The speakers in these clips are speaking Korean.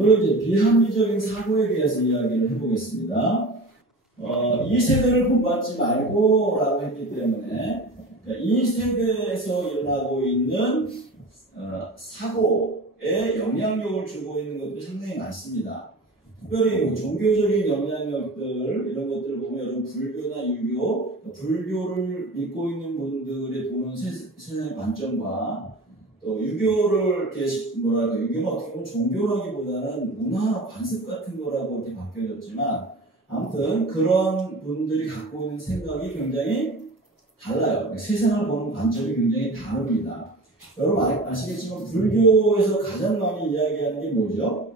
오늘은 이제 비합리적인 사고에 대해서 이야기를 해보겠습니다. 이 세대를 본받지 말고 라고 했기 때문에 그러니까 이 세대에서 일어나고 있는 사고에 영향력을 주고 있는 것들이 상당히 많습니다. 특별히 뭐 종교적인 영향력들 이런 것들을 보면 여러분 불교나 유교, 불교를 믿고 있는 분들이 보는 세상의 관점과 또 유교를 이렇게 뭐랄까 유교는 어떻게 보면 종교라기보다는 문화 관습 같은 거라고 이렇게 바뀌어졌지만 아무튼 그런 분들이 갖고 있는 생각이 굉장히 달라요. 세상을 보는 관점이 굉장히 다릅니다. 여러분 아시겠지만 불교에서 가장 많이 이야기하는 게 뭐죠?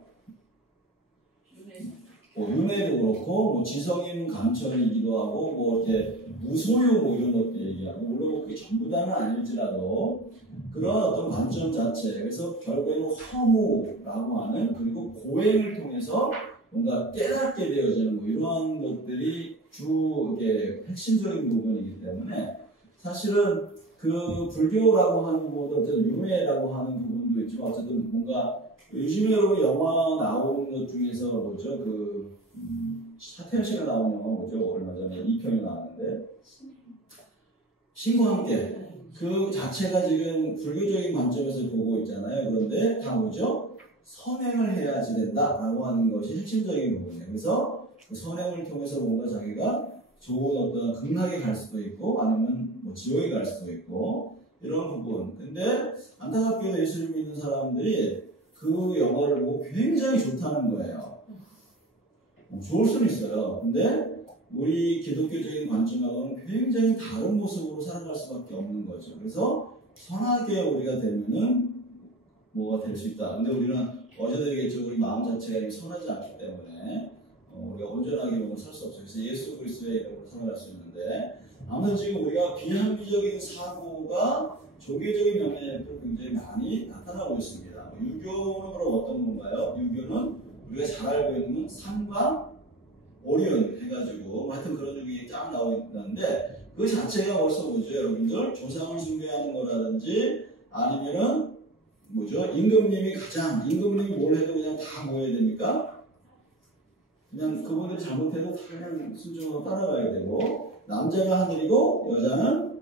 윤회도 그렇고 뭐 지성인 감천이기도 하고 뭐 이렇게 무소유 뭐 이런 것도 얘기하고 물론 뭐 그게 전부 다는 아닐지라도 그런 어떤 관점 자체 그래서 결국에는 허무라고 하는 그리고 고행을 통해서 뭔가 깨닫게 되어지는 뭐 이런 것들이 주 이게 핵심적인 부분이기 때문에 사실은 그 불교라고 하는 것보다 어쨌든 윤회라고 하는 부분도 있지만 어쨌든 뭔가 요즘에 여러분 영화 나오는 것 중에서 뭐죠? 차태현 씨가 나온 영화 뭐죠? 얼마 전에 2편이 나왔는데 신과 함께 그 자체가 지금 불교적인 관점에서 보고 있잖아요. 그런데 다 뭐죠? 선행을 해야지 된다라고 하는 것이 핵심적인 부분이에요. 그래서 그 선행을 통해서 뭔가 자기가 좋은 어떤 극락에 갈 수도 있고 아니면 뭐 지옥에 갈 수도 있고 이런 부분. 근데 안타깝게도 예수를 믿는 사람들이 그 영화를 보고 굉장히 좋다는 거예요. 좋을 수는 있어요. 근데 우리 기독교적인 관점하고는 굉장히 다른 모습으로 살아갈 수밖에 없는 거죠. 그래서 선하게 우리가 되면은 뭐가 될 수 있다. 근데 우리는 어제도 얘기했죠. 우리 마음 자체가 선하지 않기 때문에 우리가 온전하게 뭔가 살 수 없어요. 그래서 예수 그리스도의 이름으로 살아갈 수 있는데 아무튼 지금 우리가 비합리적인 사고가 종교적인 영향력도 굉장히 많이 나타나고 있습니다. 유교는 그럼 어떤 건가요? 유교는 우리가 잘 알고 있는 상과 오리온 해가지고 하여튼 그런 얘기 쫙 나오고 있는데 그 자체가 벌써 뭐죠? 여러분들 조상을 숭배하는 거라든지 아니면은 뭐죠? 임금님이 뭘 해도 그냥 다 뭐 해야 됩니까? 그냥 그분들이 잘못해도 다 그냥 순종으로 따라가야 되고 남자가 하늘이고 여자는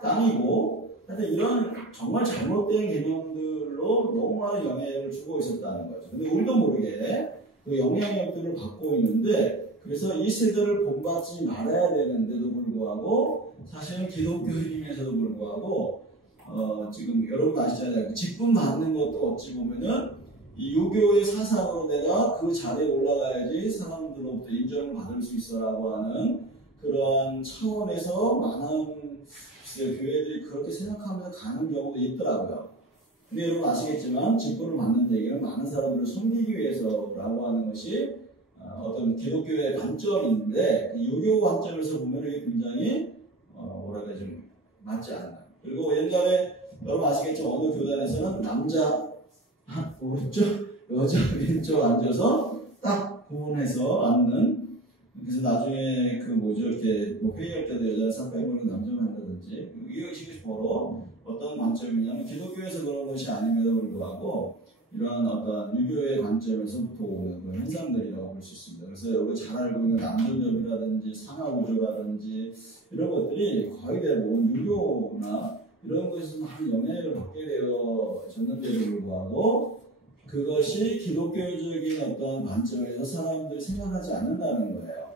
땅이고 하여튼 이런 정말 잘못된 개념들로 너무 많은 영향력을 주고 있었다는 거죠. 근데 우리도 모르게 그 영향력들을 받고 있는데 그래서 이 세대를 본받지 말아야 되는데도 불구하고 사실은 기독교인임에서도 불구하고 지금 여러분 아시잖아요. 그 직분 받는 것도 어찌 보면은 이 유교의 사상으로 내가 그 자리에 올라가야지 사람들로부터 인정을 받을 수 있어라고 하는 그런 차원에서 많은 교회들이 그렇게 생각하면서 가는 경우도 있더라고요. 근데 여러분 아시겠지만 직분을 받는 얘기는 많은 사람들을 섬기기 위해서라고 하는 것이 어떤 기독교의 관점인데 유교 관점에서 보면 이게 굉장히 뭐랄까 좀 맞지 않나요? 그리고 옛날에 여러분 아시겠지만 어느 교단에서는 남자 오른쪽, 여자 왼쪽 앉아서 딱 구분해서 앉는 그래서 나중에 그 뭐죠 이렇게 뭐 회의할 때도 여자를 싹 빼버리고 남자만 한다든지 이런 식이 서로 어떤 관점이냐면 기독교에서 그런 것이 아님에도 불구하고 이러한 어떤 유교의 관점에서부터 오는 그런 현상들이라고 볼 수 있습니다. 그래서 여기 잘 알고 있는 남존엽이라든지 상하우주라든지 이런 것들이 거의 대부분 유교나 이런 것에서 많은 영향을 받게 되어졌는데도 불구하고 그것이 기독교적인 어떤 관점에서 사람들이 생각하지 않는다는 거예요.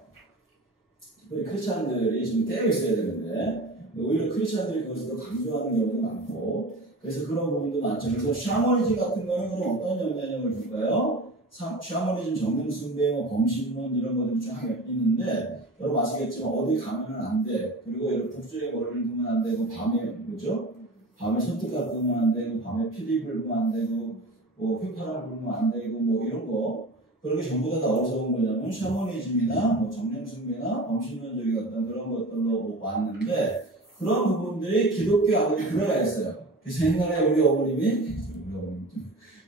특별히 크리스찬들이 지금 깨어 있어야 되는데 오히려 크리스찬들이 그것을 더 강조하는 경우도 많고 그래서 그런 부분도 많죠. 그래서 샤머니즘 같은 거는 그럼 어떤 영향력을 줄까요? 샤머니즘, 정명숭배, 범신론 이런 것들이 쫙 있는데 여러분 아시겠지만 어디 가면은 안 돼. 그리고 북쪽에 머리를 두면 안 되고 밤에 그죠? 밤에 손톱 깎으면 안 되고 밤에 피리 불면 안 되고 뭐 휘파람 불면 안 되고 뭐 이런 거 그런 게 전부 다 어디서 온 거냐면 샤머니즘이나 뭐 정명숭배나 범신론적인 어떤 그런 것들로 뭐 왔는데 그런 부분들이 기독교 안에 들어가 있어요. 그래서 옛날에 우리 어머님이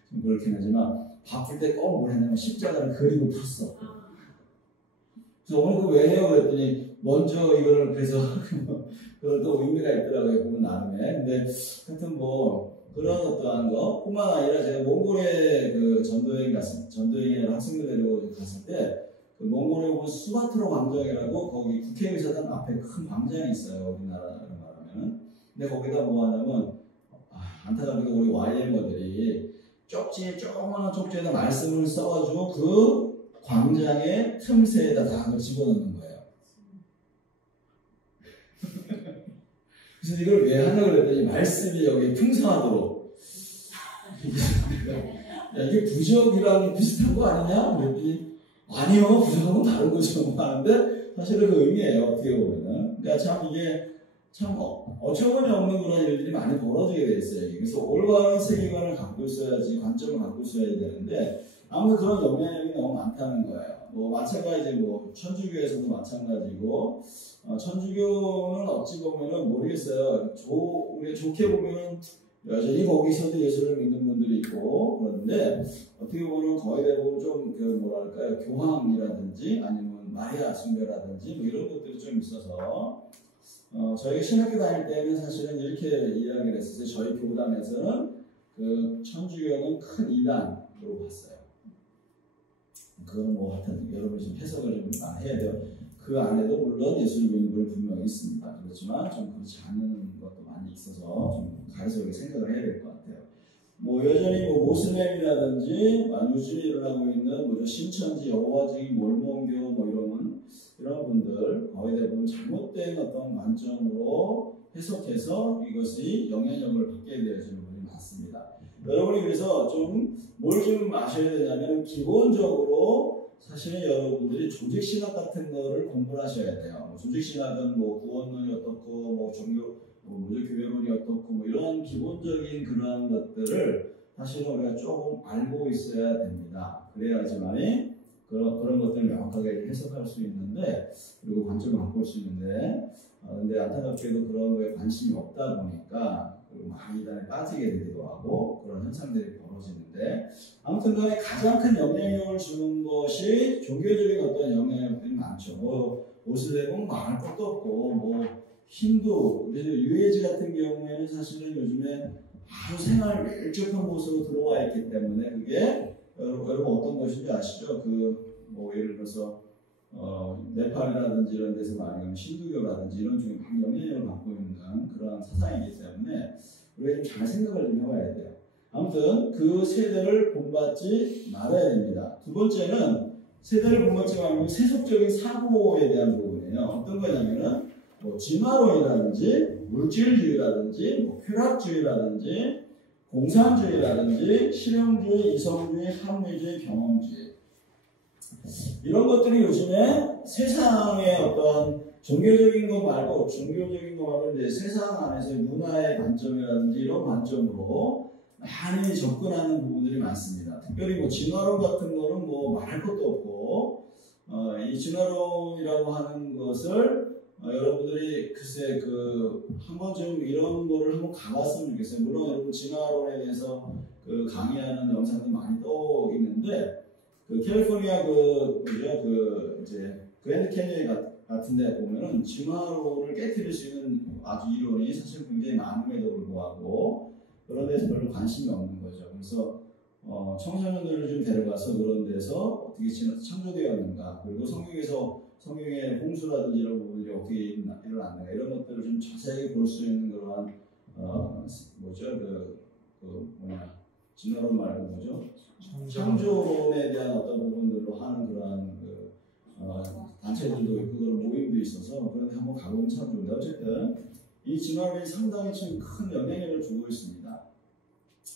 좀 그렇긴 하지만 바쁠 때 꼭 뭘 했냐면 십자가를 그리고 폈어. 그래서 오늘 그거 왜 해요? 그랬더니 먼저 이거를 그래서 그런 또 의미가 있더라고요. 보면 나름에. 근데 하여튼 뭐 그런 어떠한 거 뿐만 아니라 제가 몽골에 그 전도여행이라는 학생들 데리고 갔을 때 그 몽골에 보면 수바트로 광장이라고 거기 국회의사당 앞에 큰 광장이 있어요. 우리나라로 말하면. 근데 거기다 뭐 하냐면 안타깝게도 우리 YM어들이 조그마한 쪽지에다 말씀을 써가지고 그 광장의 틈새에다 다 그걸 집어넣는 거예요. 그래서 이걸 왜 하냐고 그랬더니 말씀이 여기 풍성하도록. 야, 이게 부적이랑 비슷한 거 아니냐? 그랬더니 아니요, 부적하고는 다른 거죠. 하는데 사실은 그 의미예요. 어떻게 보면은. 그러니까 참 이게 참 어처구니 없는 그런 일들이 많이 벌어지게 돼 있어요. 그래서 올바른 세계관을 갖고 있어야지, 관점을 갖고 있어야 되는데 아무튼 그런 영향력이 너무 많다는 거예요. 뭐 마찬가지 뭐 천주교에서도 마찬가지고 천주교는 어찌 보면은 모르겠어요. 우리가 좋게 보면은 여전히 거기서도 예수를 믿는 분들이 있고 그런데 어떻게 보면 거의 대부분 좀 그 뭐랄까요 교황이라든지 아니면 마리아 숭배라든지 뭐 이런 것들이 좀 있어서 저희가 신학교 다닐 때는 사실은 이렇게 이야기를 했었어요. 저희 교단에서는 그 천주교는 큰 이단으로 봤어요. 그건 뭐 하여튼 여러분이 좀 해석을 좀 해야 돼요. 그 안에도 물론 예수를 믿는 분이 분명히 있습니다. 그렇지만 좀 그렇지 않은 것도 많이 있어서 좀 가해서 생각을 해야 될 것 같아요. 뭐 여전히 뭐 모슬렘이라든지 요즘에 일어나고 있는 뭐 신천지, 여호와증인, 몰몬교 뭐 이런 분들 거의 대부분 잘못된 어떤 관점으로 해석해서 이것이 영향력을 받게 되어지는 분이 많습니다. 여러분이 그래서 좀 뭘 좀 아셔야 되냐면 기본적으로 사실은 여러분들이 조직신학 같은 거를 공부를 하셔야 돼요. 조직신학은 뭐 구원론이 어떻고 뭐 종교 무교회론이 어떻고 뭐 이런 기본적인 그런 것들을 사실은 우리가 조금 알고 있어야 됩니다. 그래야지만이 그런 것들을 명확하게 해석할 수 있는데 그리고 관점을 바꿀 수 있는데 근데 안타깝게도 그런 거에 관심이 없다 보니까 많이 이단에 빠지게 되기도 하고 그런 현상들이 벌어지는데 아무튼 간에 가장 큰 영향력을 주는 것이 종교적인 어떤 영향력들이 많죠. 뭐 모슬렘은 말할 것도 없고 뭐 힌두, 그래서 유해지 같은 경우에는 사실은 요즘에 아주 생활 밀접한 곳으로 들어와 있기 때문에 그게 여러분 어떤 것인지 아시죠? 뭐 예를 들어서 네팔이라든지 이런 데서 많이 힌두교라든지 이런 중에 많은 영향력을 받고 있는 그런 사상이기 때문에 우리가 좀 잘 생각을 좀 해봐야 돼요. 아무튼 그 세대를 본받지 말아야 됩니다. 두 번째는 세대를 본받지 말고 세속적인 사고에 대한 부분이에요. 어떤 거냐면은 뭐 진화론이라든지 물질주의라든지 뭐 쾌락주의라든지 공산주의라든지 실용주의, 이성주의, 합리주의, 경험주의 이런 것들이 요즘에 세상의 어떤 종교적인 거 말고 이제 세상 안에서의 문화의 관점이라든지 이런 관점으로 많이 접근하는 부분들이 많습니다. 특별히 뭐 진화론 같은 거는 뭐 말할 것도 없고 이 진화론이라고 하는 것을 여러분들이 글쎄 한 번쯤 이런 거를 한번 가봤으면 좋겠어요. 물론 여러분 진화론에 대해서 강의하는 영상도 많이 떠 있는데 캘리포니아 이제 그랜드 캐니언 같은 데 보면은 진화론을 깨트릴 수 있는 아주 이론이 사실 굉장히 많음에도 불구하고 그런 데서 별로 관심이 없는 거죠. 그래서 청소년들을 좀 데려가서 그런 데서 어떻게 창조되었는가 그리고 성경의 홍수라든지 이런 부분들이 어떻게 일어났는가 이런 것들을 좀 자세하게 볼 수 있는 그러한 진화론 말고 뭐죠? 창조론에 대한 어떤 부분들로 하는 그러한 단체들도 있고 그런 모임도 있어서 그런데 한번 가보면 참 좋은데 어쨌든 이 진화론이 상당히 좀 큰 영향력을 주고 있습니다.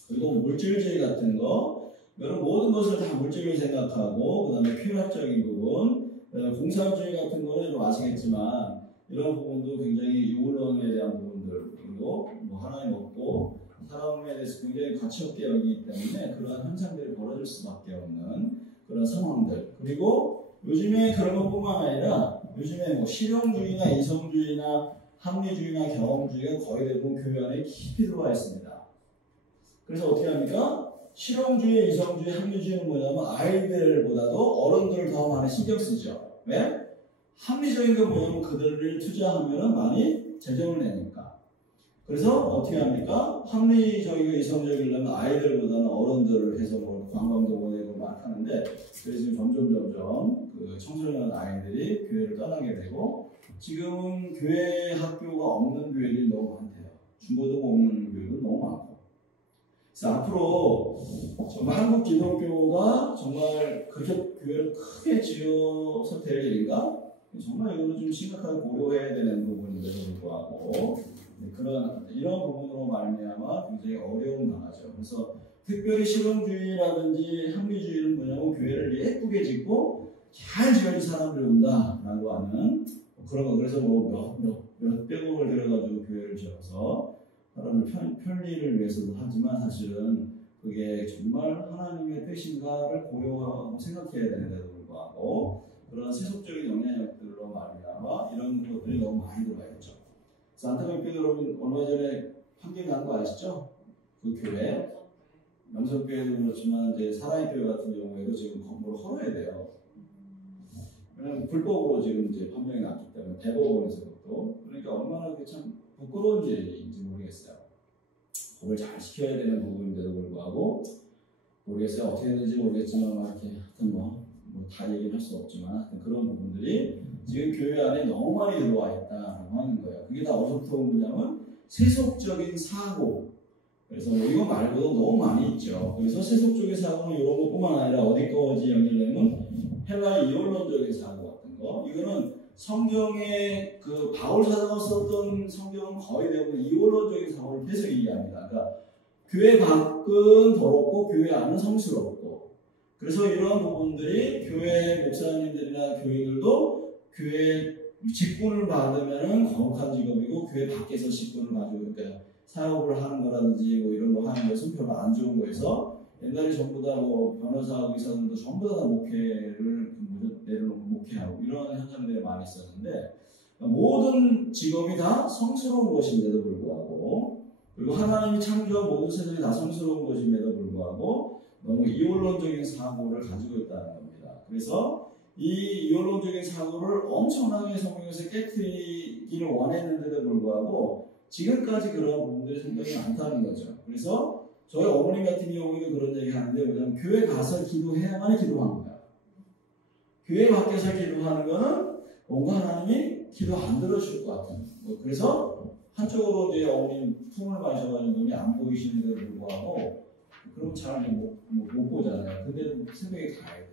그리고 물질주의 같은 거 여러분 모든 것을 다 물질을 생각하고 그 다음에 쾌락적인 부분 공산주의 같은 거는 좀 아시겠지만 이런 부분도 굉장히 유물론에 대한 부분들 그리고 뭐 하나님 없고 사람에 대해서 굉장히 가치 없게 여기기 때문에 그런 현상들이 벌어질 수밖에 없는 그런 상황들 그리고 요즘에 그런 것뿐만 아니라 요즘에 뭐 실용주의나 이성주의나 합리주의나 경험주의가 거의 대부분 교회 안에 깊이 들어와 있습니다. 그래서 어떻게 합니까? 실용주의, 이성주의, 합리주의는 뭐냐면 아이들보다도 어른들을 더 많이 신경 쓰죠. 왜? 합리적인 건 뭐냐면 그들을 투자하면 많이 재정을 내니까. 그래서 어떻게 합니까? 합리적이고 이성적이려면 아이들보다는 어른들을 해서 뭐 관광도 보내고 막 하는데, 그래서 지금 점점 그 청소년 아이들이 교회를 떠나게 되고, 지금은 교회 학교가 없는 교회들이 너무 많대요. 중고등 없는 교회도 너무 많고. 그래서 앞으로 정말 한국 기독교가 정말 그렇게 교회를 크게 지어서 될 일인가? 정말 이거는 좀 심각하게 고려해야 되는 부분인데도 불구하고, 이런 부분으로 말미암아 굉장히 어려운 강하죠. 그래서 특별히 실용주의라든지 합리주의는 뭐냐면 교회를 예쁘게 짓고 잘 지어진 사람들이 온다라고 하는 그런 거. 그래서 뭐 몇백억을 들여가지고 교회를 지어서 사람들 편리를 위해서도 하지만 사실은 그게 정말 하나님의 뜻인가를 고려하고 생각해야 되는데도 불구하고 그런 세속적인 영향력들로 말미암아 이런 것들이 너무 많이 들어가 있죠. 그래서 안타깝게도 여러분 얼마 전에 판결 난 거 아시죠? 그 교회 명성교회도 그렇지만 이제 사랑의 교회 같은 경우에도 지금 건물을 헐어야 돼요. 왜냐면 불법으로 지금 이제 판명이 났기 때문에 대법원에서도. 그러니까 얼마나 그게 참 부끄러운 일인지 모르겠어요. 법을 잘 지켜야 되는 부분인데도 불구하고 모르겠어요. 어떻게 되는지 모르겠지만 이렇게 하여튼 뭐 다 얘기를 할 수 없지만 그런 부분들이 지금 교회 안에 너무 많이 들어와 있다라고 하는 거예요. 그게 다 어디서부터 온 거냐면 세속적인 사고. 그래서 뭐 이거 말고도 너무 많이 있죠. 그래서 세속적인 사고는 이런 것뿐만 아니라 어디까지 연결되면 헬라의 이원론적인 사고 같은 거. 이거는 성경에 그 바울 사도가 썼던 성경은 거의 대부분 이원론적인 사고를 계속 얘기합니다. 그러니까 교회 밖은 더럽고 교회 안은 성스럽고. 그래서 이런 부분들이 교회 목사님들이나 교인들도 교회 직분을 받으면 거룩한 직업이고 교회 밖에서 직분을 가지고 그러니까 사업을 하는 거라든지 뭐 이런 거 하는 것은 별로 안 좋은 거에서 옛날에 전부 다 뭐 변호사 의사들도 전부 다 목회를 내려놓고 목회하고 이런 현상들이 많이 있었는데 모든 직업이 다 성스러운 것인데도 불구하고 그리고 하나님이 창조한 모든 세상이 다 성스러운 것임에도 불구하고 너무 이원론적인 사고를 가지고 있다는 겁니다. 그래서 이 이원론적인 사고를 엄청나게 성경에서 깨트리기를 원했는데도 불구하고 지금까지 그런 부분들이 상당히 많다는 거죠. 그래서 저희 어머님 같은 경우에도 그런 얘기 하는데 뭐냐면 교회 가서 기도해야만 기도하는 거야. 교회 밖에서 기도하는 거는 뭔가 하나님이 기도 안 들어줄 것 같은. 그래서 한쪽으로 이제 어머님 품을 마셔가지고 눈이 안 보이시는데도 불구하고 그럼 잘 못 보잖아요. 근데 새벽에 가야 돼.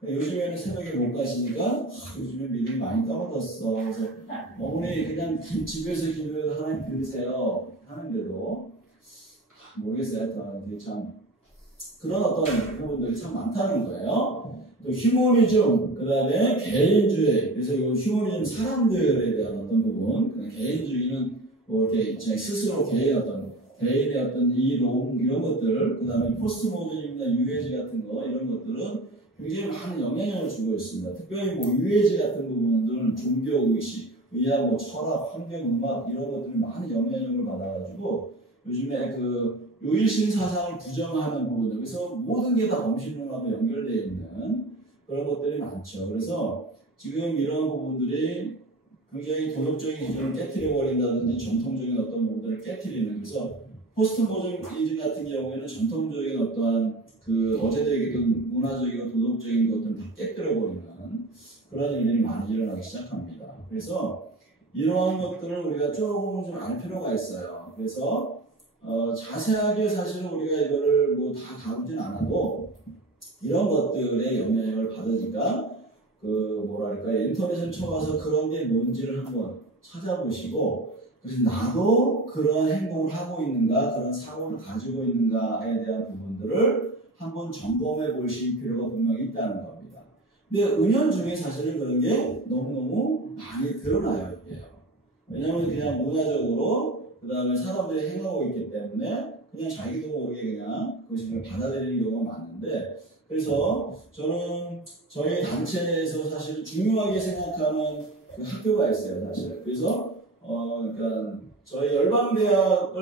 그러니까 요즘에는 새벽에 못 가시니까 요즘에 믿음이 많이 떨어졌어. 그래서 어머니 그냥 집에서 기도해도 하나님 들으세요 하는데도 모르겠어요. 이게 참 그런 어떤 부분들이 참 많다는 거예요. 또 휴머니즘, 그 다음에 개인주의. 그래서 이 휴머니즘 사람들에 대한 어떤 부분, 개인주의는 뭐 이렇게 스스로 개인의 어떤 이론 이런 것들, 그 다음에 포스트모더니즘이나 유해지 같은 거 이런 것들은 굉장히 많은 영향을 주고 있습니다. 특별히 뭐 유해지 같은 부분들은 종교 의식, 의학, 뭐 철학, 환경, 음악 이런 것들이 많은 영향력을 받아가지고 요즘에 그 요일신 사상을 부정하는 부분들, 그래서 모든 게 다 범신론하고 연결되어 있는 그런 것들이 많죠. 그래서 지금 이런 부분들이 굉장히 도덕적인 기준을 깨트려 버린다든지 전통적인 어떤 부분들을 깨트리는, 그래서 포스트 모더니즘 같은 경우에는 전통적인 어떠한 그 어제도 얘기했던 문화적이고 도덕적인 것들을 다 깨뜨려 버리는 그런 일들이 많이 일어나기 시작합니다. 그래서 이러한 것들을 우리가 조금 좀 알 필요가 있어요. 그래서 자세하게 사실은 우리가 이거를 뭐 다 다루진 않아도 이런 것들의 영향을 받으니까 그 뭐랄까 인터넷을 쳐봐서 그런 게 뭔지를 한번 찾아보시고, 그래서 나도 그런 행동을 하고 있는가, 그런 사고를 가지고 있는가에 대한 부분들을 한번 점검해 보실 필요가 분명히 있다는 겁니다. 근데 은연중에 사실은 그런 게 너무너무 많이 드러나요, 이게요. 왜냐하면 그냥 문화적으로 그 다음에 사람들이 행하고 있기 때문에 그냥 자기도 모르게 그냥 그것을 받아들이는 경우가 많은데, 그래서 저는 저희 단체에서 사실 중요하게 생각하는 그 학교가 있어요, 사실. 그래서 그러니까 저희 열방대학을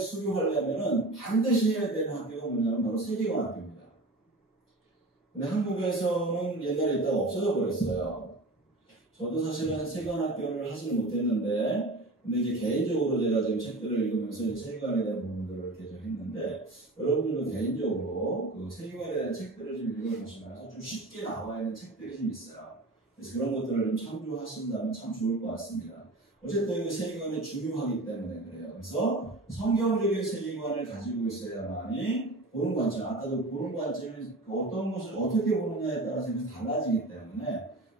수료하려면은 반드시 해야 되는 학교가 뭐냐면 바로 세계관 학교입니다. 근데 한국에서는 옛날에 있다가 없어져 버렸어요. 저도 사실은 세계관 학교를 하지는 못했는데 근데 이제 개인적으로 제가 지금 책들을 읽으면서 이제 세계관에 대한 부분들을 이렇게 좀 했는데, 여러분들도 개인적으로 그 세계관에 대한 책들을 좀 읽어보시면서 좀 쉽게 나와 있는 책들이 좀 있어요. 그래서 그런 것들을 좀 참조하신다면 참 좋을 것 같습니다. 어쨌든 그 세계관이 중요하기 때문에 그래요. 그래서 성경적인 세계관을 가지고 있어야만이 보는 관점, 아까도 보는 관점이 어떤 것을 어떻게 보느냐에 따라서 달라지기 때문에,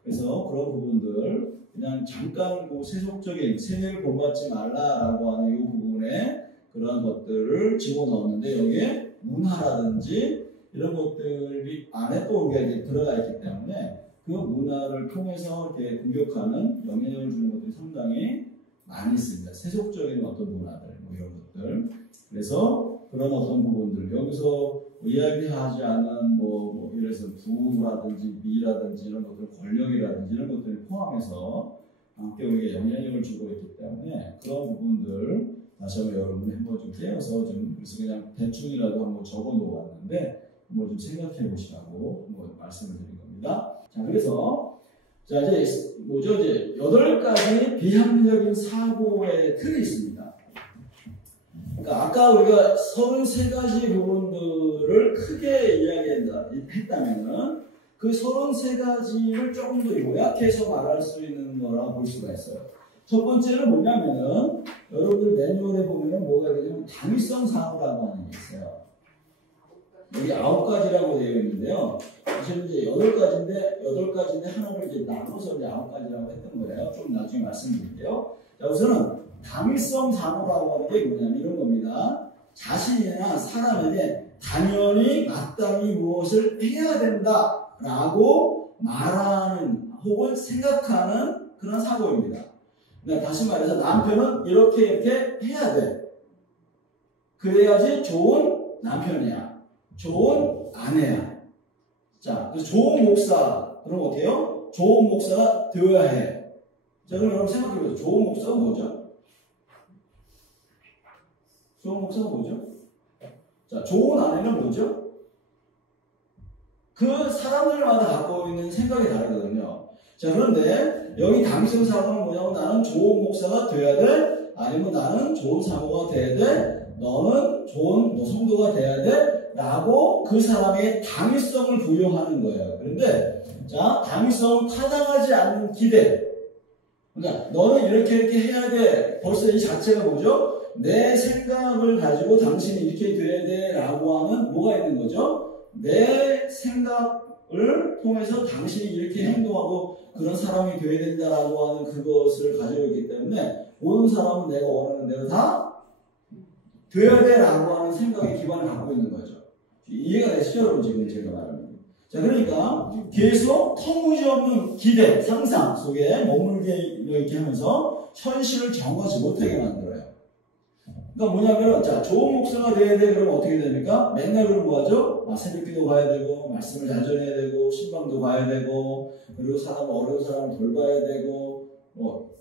그래서 그런 부분들 그냥 잠깐 그 세속적인 세계를 본받지 말라라고 하는 이 부분에 그런 것들을 집어넣었는데, 여기에 문화라든지 이런 것들이 안에 또 이게 들어가 있기 때문에 그 문화를 통해서 이렇게 공격하는 영향을 주는 것들이 상당히 많이 있습니다. 세속적인 어떤 문화들, 뭐 이런 것들. 그래서 그런 어떤 부분들, 여기서 이야기하지 않은 뭐 예를 들어서 부라든지 미라든지 이런 것들, 권력이라든지 이런 것들을 포함해서 함께 우리에게 영향력을 주고 있기 때문에 그런 부분들 다시 한번 여러분이 한번 좀 깨어서 좀, 그래서 그냥 대충이라도 한번 적어 놓았는데 한번 좀 생각해 보시라고 뭐 말씀을 드린 겁니다. 자, 그래서 자 이제 뭐죠? 이제 8가지 비합리적인 사고의 틀이 있습니다. 그러니까 아까 우리가 33가지 부분들을 크게 이야기했다면은 그 33가지를 조금 더 요약해서 말할 수 있는 거라고 볼 수가 있어요. 첫 번째는 뭐냐면은 여러분들 매뉴얼에 보면은 뭐가 되냐면 당위성 사고라고 하는 게 있어요. 여기 9가지라고 되어 있는데요. 사실 이제 8가지인데 하나를 이제 나눠서 이제 9가지라고 했던 거예요. 좀 나중에 말씀드릴게요. 자, 우선은 당위성 사고라고 하는 게 뭐냐면 이런 겁니다. 자신이나 사람에게 당연히 마땅히 무엇을 해야 된다라고 말하는 혹은 생각하는 그런 사고입니다. 그러니까 다시 말해서 남편은 이렇게 해야 돼. 그래야지 좋은 남편이야. 좋은 아내야. 자, 그래서 좋은 목사, 그럼 어떻게 해요? 좋은 목사가 되어야 해. 자, 그럼 여러분 생각해보세요. 좋은 목사가 뭐죠? 좋은 목사가 뭐죠? 자, 좋은 아내는 뭐죠? 그 사람들마다 갖고 있는 생각이 다르거든요. 자, 그런데 여기 당위성 사고는 뭐냐면 나는 좋은 목사가 돼야 돼? 아니면 나는 좋은 사모가 돼야 돼? 너는 좋은 성도가 돼야 돼? 라고 그 사람에게 당위성을 부여하는 거예요. 그런데 자, 당위성은 타당하지 않는 기대. 그러니까 너는 이렇게 해야 돼. 벌써 이 자체가 뭐죠? 내 생각을 가지고 당신이 이렇게 돼야 돼 라고 하는 뭐가 있는 거죠? 내 생각을 통해서 당신이 이렇게 행동하고 그런 사람이 돼야 된다라고 하는 그것을 가지고 있기 때문에 모든 사람은 내가 원하는 대로 다 돼야 돼 라고 하는 생각의 기반을 갖고 있는 거죠. 이해가 되시죠? 여러분 지금 제가 말하는. 자, 그러니까 계속 터무니없는 기대, 상상 속에 머물게 이렇게 하면서 현실을 정하지 못하게 만들어요. 그러니까 뭐냐면, 자, 좋은 목사가 돼야 돼. 그러면 어떻게 됩니까? 맨날 그럼 뭐 하죠? 새벽기도 가야 되고, 말씀을 잘 전해야 되고, 신방도 가야 되고, 그리고 어려운 사람을 돌봐야 되고,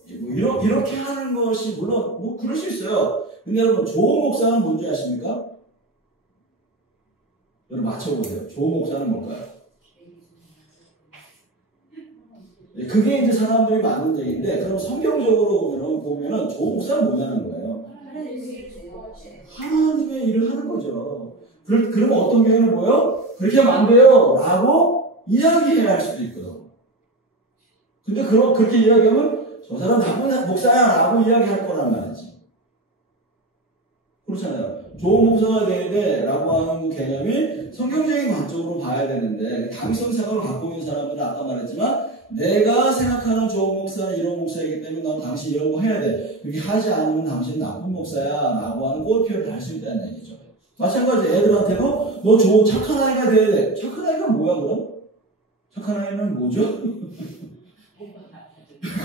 이렇게 하는 것이, 물론, 그럴 수 있어요. 근데 여러분, 좋은 목사는 뭔지 아십니까? 여러분, 맞춰보세요. 좋은 목사는 뭘까요? 그게 이제 사람들이 많은 얘기인데, 그럼 성경적으로 보면은 좋은 목사는 뭐냐는 거예요. 하나님의 일을 하는 거죠. 그러면 어떤 경우는 뭐예요? 그렇게 하면 안 돼요. 라고 이야기해야 할 수도 있거든. 근데 그렇게 이야기하면 저 사람 나쁜 목사야. 라고 이야기할 거란 말이지. 그렇잖아요. 좋은 목사가 돼야 돼. 라고 하는 개념이 성경적인 관점으로 봐야 되는데, 당위성 생각을 갖고 있는 사람들은 아까 말했지만, 내가 생각하는 좋은 목사는 이런 목사이기 때문에 넌 당신 이런 거 해야 돼. 이렇게 하지 않으면 당신 나쁜 목사야. 라고 하는 꼴표를 달 수 있다는 얘기죠. 마찬가지 애들한테도 너 좋은 착한 아이가 돼야 돼. 착한 아이가 뭐야 그럼? 착한 아이는 뭐죠?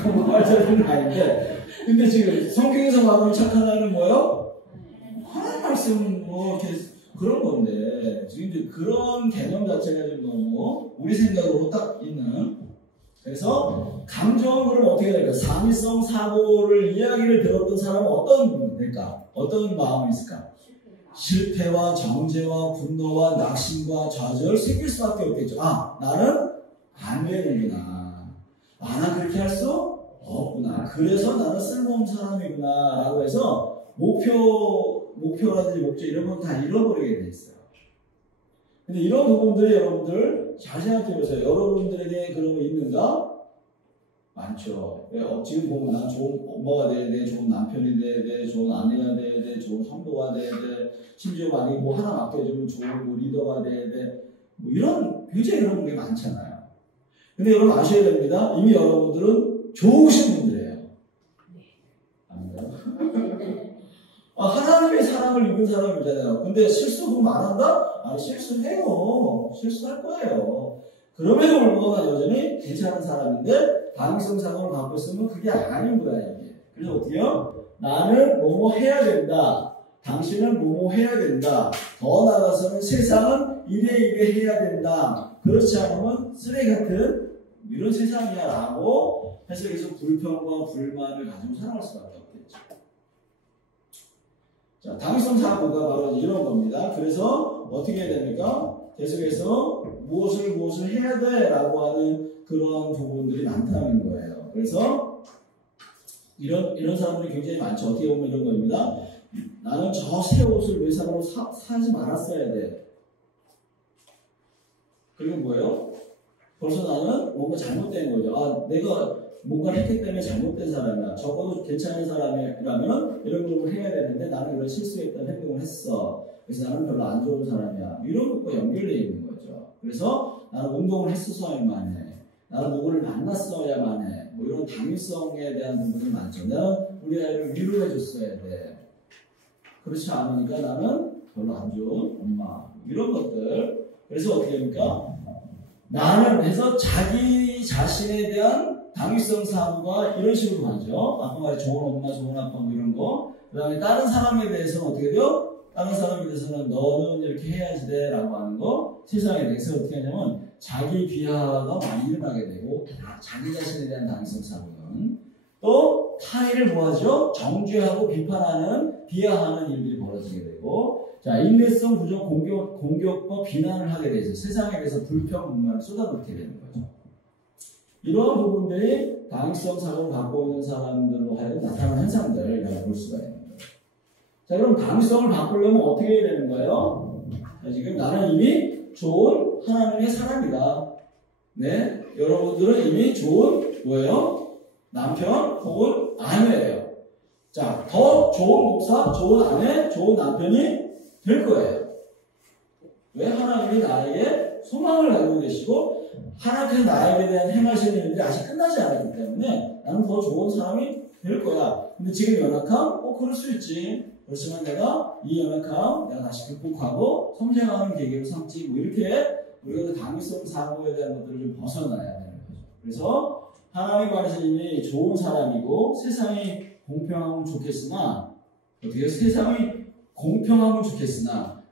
말자는 아이인데. 근데 지금 성경에서 말하는 착한 아이는 뭐예요? 하나님 말씀 이렇게 그런 건데 지금 이제 그런 개념 자체가 좀 너무 우리 생각으로 딱 있는. 그래서 감정은 그럼 어떻게 될까? 상위성 사고를 이야기를 들었던 사람은 어떤 될까? 어떤 마음이 있을까? 실패와 정죄와 분노와 낙심과 좌절 생길 수밖에 없겠죠. 나는 안 되는구나. 난 그렇게 할 수 없구나. 그래서 나는 쓸모없는 사람이구나. 라고 해서 목표라든지 목적 이런 건 다 잃어버리게 돼 있어요. 근데 이런 부분들이 여러분들 잘 생각해 보세요. 여러분들에게 그런 거 있는가? 많죠. 지금 보면 난 좋은 엄마가 돼야 돼, 좋은 남편이 돼야 돼, 좋은 아내가 돼야 돼, 좋은 성도가 돼야 돼, 심지어 만약에 뭐 하나 맡겨주면 좋은 뭐 리더가 돼야 돼. 뭐 이런, 굉장히 이런 게 많잖아요. 근데 여러분 아셔야 됩니다. 이미 여러분들은 좋으신 분들이에요. 아닌가요? 하나님의 사랑을 입은 사람이잖아요. 근데 실수 그럼 안 한다? 아니, 실수해요. 실수할 거예요. 그럼에도 불구하고 여전히 괜찮은 사람인데 방위성상을 갖고 있으면 그게 아닌 거야, 이게. 그래서 어떻게요? 나는 뭐뭐 해야 된다. 당신은 뭐뭐 해야 된다. 더 나아가서는 세상은 이래 해야 된다. 그렇지 않으면 쓰레기 같은 이런 세상이야 라고 해서 계속 불평과 불만을 가지고 살아갈 수밖에 없겠죠. 자, 당위성 사고가 바로 이런 겁니다. 그래서 어떻게 해야 됩니까? 계속해서 무엇을 해야 돼 라고 하는 그런 부분들이 많다는 거예요. 그래서 이런 사람들이 굉장히 많죠. 어떻게 보면 이런 겁니다. 나는 저 새 옷을 외상으로 사지 말았어야 돼. 그리고 뭐예요? 벌써 나는 뭔가 잘못된 거죠. 내가 뭔가를 했기 때문에 잘못된 사람이야. 적어도 괜찮은 사람이라면 이런 걸 해야 되는데 나는 이런 실수했던 행동을 했어. 그래서 나는 별로 안 좋은 사람이야. 이런 것과 연결되어 있는 거죠. 그래서 나는 운동을 했었어야만 해. 나는 누구를 만났어야만 해. 뭐 이런 당위성에 대한 부분이 많죠. 나는 우리 아이를 위로해 줬어야 돼. 그렇지 않으니까 나는 별로 안 좋은 엄마. 이런 것들. 그래서 어떻게 합니까? 나는 해서 자기 자신에 대한 당위성 사고가 이런 식으로 가죠. 아까 말해 좋은 엄마, 좋은 아빠 뭐 이런 거. 그 다음에 다른 사람에 대해서는 어떻게 돼요? 다른 사람에 대해서는 너는 이렇게 해야지 돼 라고 하는 거. 세상에 대해서 어떻게 하냐면 자기 비하가 많이 일어나게 되고 자기 자신에 대한 당위성 사고는 또 타인을 뭐하죠? 정죄하고 비판하는 비하하는 일들이 벌어지게 되고 자, 인내성 부족 공격과 비난을 하게 되죠. 세상에 대해서 불평, 불만을 쏟아붓게 되는 거죠. 이러한 부분들이 당위성 사고를 갖고 있는 사람들로 하여금 나타나는 현상들이라고 볼 수가 있는 거예요. 자, 그럼 당위성을 바꾸려면 어떻게 해야 되는 거예요? 자, 지금 나는 이미 좋은 하나님의 사람이다. 네, 여러분들은 이미 좋은 뭐예요? 남편 혹은 아내예요. 자, 더 좋은 목사, 좋은 아내, 좋은 남편이 될 거예요. 왜? 하나님이 나에게 소망을 가지고 계시고 하나님께서 나에게 대한 행하시는 일들이 아직 끝나지 않았기 때문에 나는 더 좋은 사람이 될 거야. 근데 지금 연약함? 그럴 수 있지. 그렇지만 내가 이 연약함 내가 다시 극복하고 성장하는 계기로 삼지 뭐 이렇게 우리가 당위성 사고에 대한 것들을 좀 벗어나야 되는 거죠. 그래서 하나님 관해서 이미 좋은 사람이고 세상이 공평하면 좋겠으나 어떻게 세상이 공평하면 좋겠으나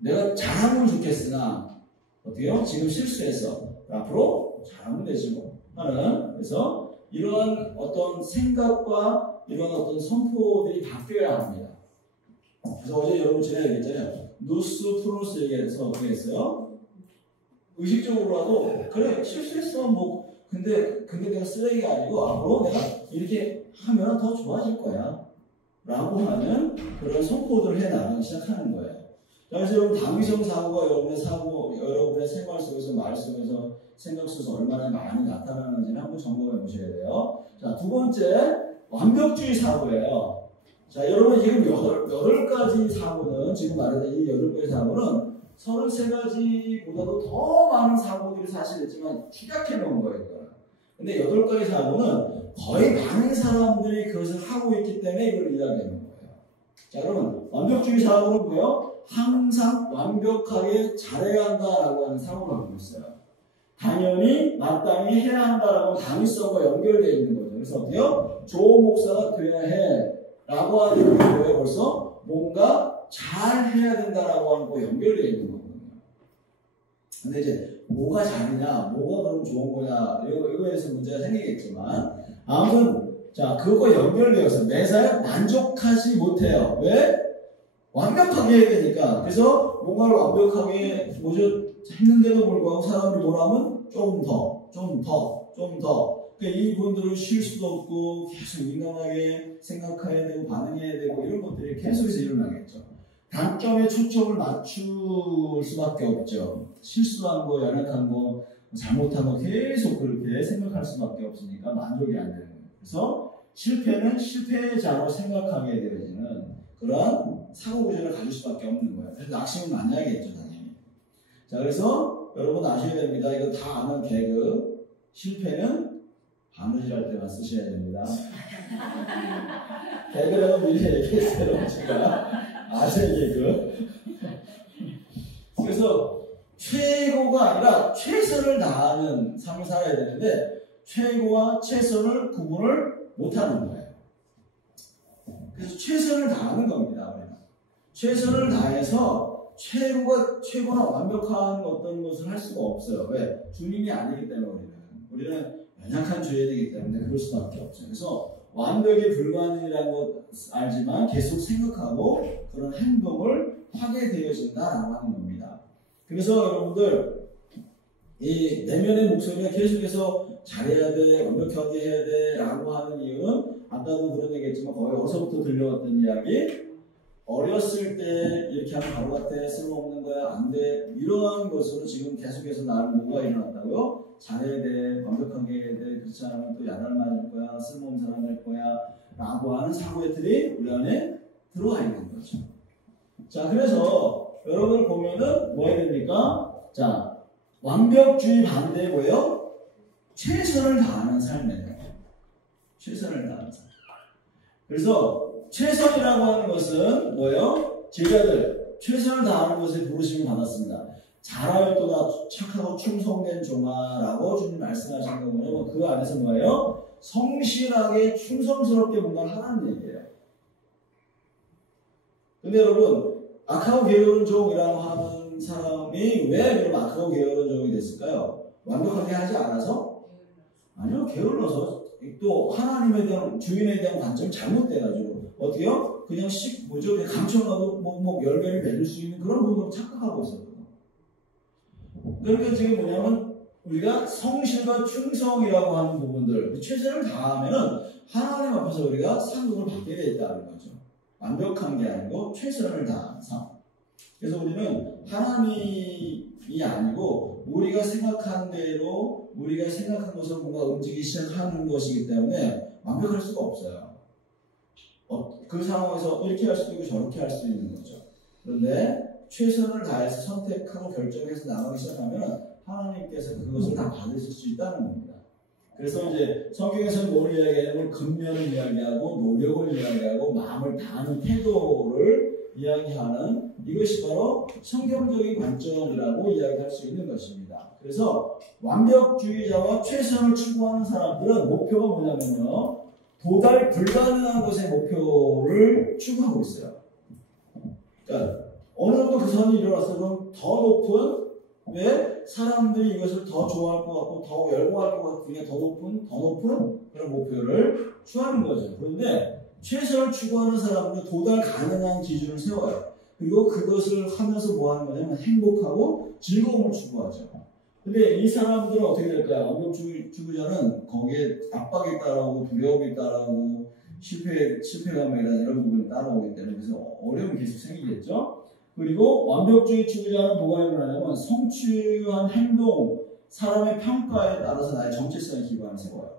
내가 잘하면 좋겠으나 어때요? 지금 실수해서 앞으로 잘하면 되지 뭐 하는 그래서 이러한 어떤 생각과 이러한 어떤 선포들이 바뀌어야 합니다. 그래서 어제 여러분 제가 얘기했잖아요. 누스 프로스 얘기해서 어떻게 했어요? 의식적으로라도 그래 실수했어 뭐 근데 내가 쓰레기가 아니고 앞으로 내가 이렇게 하면 더 좋아질 거야 라고 하는 그런 선포들을 해나가기 시작하는 거예요. 그래서 여러분 당위성 사고가 여러분의 생활 속에서 말 속에서 생각 속에서 얼마나 많이 나타나는지를 한번 점검해 보셔야 돼요. 자, 두 번째 완벽주의 사고예요. 자, 여러분 지금 8가지 사고는 지금 말하는 이 8가지 사고는 33가지보다도 더 많은 사고들이 사실 있지만 축약해 놓은 거예요. 근데 8가지 사고는 거의 많은 사람들이 그것을 하고 있기 때문에 이걸 이야기하는 거예요. 자, 여러분 완벽주의 사고는 뭐예요? 항상 완벽하게 잘해야 한다라고 하는 사고를 갖고 있어요. 당연히 마땅히 해야 한다라고 하는 당위성과 연결되어 있는 거죠. 그래서 어때요? 좋은 목사가 돼야 해 라고 하는 게 뭐예요? 벌써 뭔가 잘 해야 된다라고 하는 거 연결되어 있는 거거든요. 근데 이제 뭐가 잘이냐, 뭐가 그럼 좋은 거냐, 이거에 대해서 문제가 생기겠지만, 아무튼, 자, 그거 연결되어서 매사에 만족하지 못해요. 왜? 완벽하게 해야 되니까. 그래서 뭔가를 완벽하게 했는데도 불구하고 사람들이 뭐라 하면 조금 더 그러니까 이분들은 쉴 수도 없고 계속 민감하게 생각해야 되고 반응해야 되고 이런 것들이 계속해서 일어나겠죠. 단점에 초점을 맞출 수밖에 없죠. 실수한 거, 연약한 거, 잘못한 거 계속 그렇게 생각할 수밖에 없으니까 만족이 안 되는 거예요. 그래서 실패는 실패자로 생각하게 되어지는 그런 사고 구조를 가질 수밖에 없는 거예요. 그래서 낙심을 많이 하겠죠, 당연히. 자, 그래서 여러분 아셔야 됩니다. 이거 다 아는 개그. 실패는 바느질 할 때만 쓰셔야 됩니다. 개그라고 미리 얘기했어요, 제가. 아재 개그. 그래서 최고가 아니라 최선을 다하는 삶을 살아야 되는데 최고와 최선을 구분을 못하는 거예요. 그래서 최선을 다하는 겁니다. 우리는. 최선을 다해서 최고나 완벽한 어떤 것을 할 수가 없어요. 왜? 주님이 아니기 때문에 우리는 연약한 죄인이기 때문에 그럴 수밖에 없죠. 그래서 완벽이 불가능이라는 것 알지만 계속 생각하고 그런 행동을 하게 되어진다라고 하는 겁니다. 그래서 여러분들 이 내면의 목소리가 계속해서 잘해야 돼, 완벽하게 해야 돼 라고 하는 이유는 아까도 그런 얘기했지만 거의 어려서부터 들려왔던 이야기, 어렸을 때 이렇게 하면 바로 같아, 쓸모없는 거야, 안 돼, 이러한 것으로 지금 계속해서 나를 뭐가 일어났다고요? 잘해야 돼, 완벽하게 해야 돼, 그렇지 않으면 또 야단 맞을 거야, 쓸모없는 사람 될 거야 라고 하는 사고의 틀이 우리 안에 들어와 있는 거죠. 자, 그래서 여러분 보면은 뭐 해야 됩니까? 자, 완벽주의 반대에 뭐예요? 최선을 다하는 삶이에요. 최선을 다하는 삶. 그래서 최선이라고 하는 것은 뭐예요? 제자들, 최선을 다하는 것에 부르심을 받았습니다. 잘하였도다 착하고 충성된 종아라고 주님 말씀하시는 거군요. 그 안에서 뭐예요? 성실하게 충성스럽게 뭔가를 하라는 얘기예요. 근데 여러분, 아카오 게으른 종이라고 하는 사람이 왜 그럼 아카오 게으른 종이 됐을까요? 완벽하게 하지 않아서? 아니요, 게을러서 또 하나님에 대한, 주인에 대한 관점이 잘못돼가지고 어떻게요? 그냥 뭐죠? 그냥 감춰놔도 뭐 열매를 맺을 수 있는 그런 부분을 착각하고 있었거든요. 그러니까 지금 뭐냐면 우리가 성실과 충성이라고 하는 부분들, 최선을 다하면은 하나님 앞에서 우리가 상급을 받게 돼 있다는 거죠. 완벽한 게 아니고 최선을 다한 삶. 그래서 우리는 하나님이 아니고 우리가 생각한 대로 우리가 생각한 것을 뭔가 움직이기 시작하는 것이기 때문에 완벽할 수가 없어요. 그 상황에서 이렇게 할 수도 있고 저렇게 할 수도 있는 거죠. 그런데 최선을 다해서 선택하고 결정해서 나가기 시작하면 하나님께서 그것을 다 받으실 수 있다는 겁니다. 그래서 이제 성경에서는 뭘 이야기하냐면 근면을 이야기하고 노력을 이야기하고 마음을 다하는 태도를 이야기하는 이것이 바로 성경적인 관점이라고 이야기할 수 있는 것입니다. 그래서 완벽주의자와 최선을 추구하는 사람들은 목표가 뭐냐면요, 도달 불가능한 것의 목표를 추구하고 있어요. 그러니까 어느 정도 그 선이 일어났어 그럼 더 높은, 왜? 사람들이 이것을 더 좋아할 것 같고 더 열광할 것 같으니까 더 높은 그런 목표를 추구하는 거죠. 그런데 최선을 추구하는 사람들은 도달 가능한 기준을 세워요. 그리고 그것을 하면서 뭐 하는 거냐면 행복하고 즐거움을 추구하죠. 근데 이 사람들은 어떻게 될까요? 완벽주의자는 거기에 압박이 따라오고 두려움이 따라오고 실패감이라는 이런 부분이 따라오기 때문에 그래서 어려움이 계속 생기겠죠. 그리고 완벽주의 추구자는 뭐가 일어나냐면 성취한 행동, 사람의 평가에 따라서 나의 정체성의 기반을 세워요.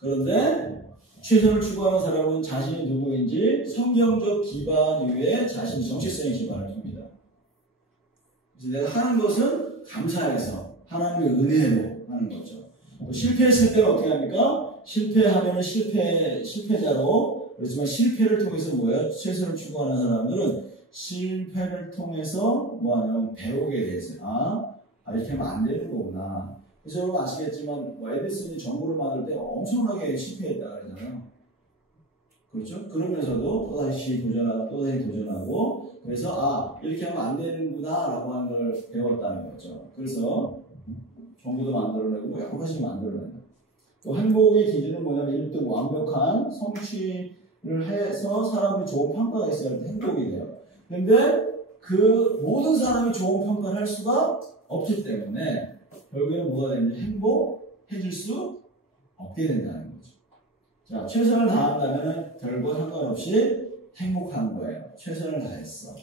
그런데 최선을 추구하는 사람은 자신이 누구인지 성경적 기반 위에 자신의 정체성의 기반을 둡니다. 그래서 내가 하는 것은 감사해서 하나님의 은혜로 하는 거죠. 또 실패했을 때는 어떻게 합니까? 실패하면 실패자로, 그렇지만 실패를 통해서 뭐예요? 최선을 추구하는 사람들은 실패를 통해서 뭐하냐면 배우게 되죠. 이렇게 하면 안 되는 거구나. 그래서 여러분 아시겠지만 에디슨이 전구를 만들 때 엄청나게 실패했다 그러잖아요. 그렇죠? 그러면서도 또다시 도전하고 그래서 이렇게 하면 안 되는구나 라고 하는 걸 배웠다는 거죠. 그래서 전구도 만들어내고 여러 가지 만들어내고 또 행복의 기준은 뭐냐면 1등 완벽한 성취를 해서 사람이 좋은 평가가 있어야 할 때 행복이 돼요. 근데 그 모든 사람이 좋은 평가를 할 수가 없기 때문에 결국에는 뭐가 되는지 해줄 수 없게 된다는 거죠. 자, 최선을 다한다면 별거 상관없이 행복한 거예요. 최선을 다했어.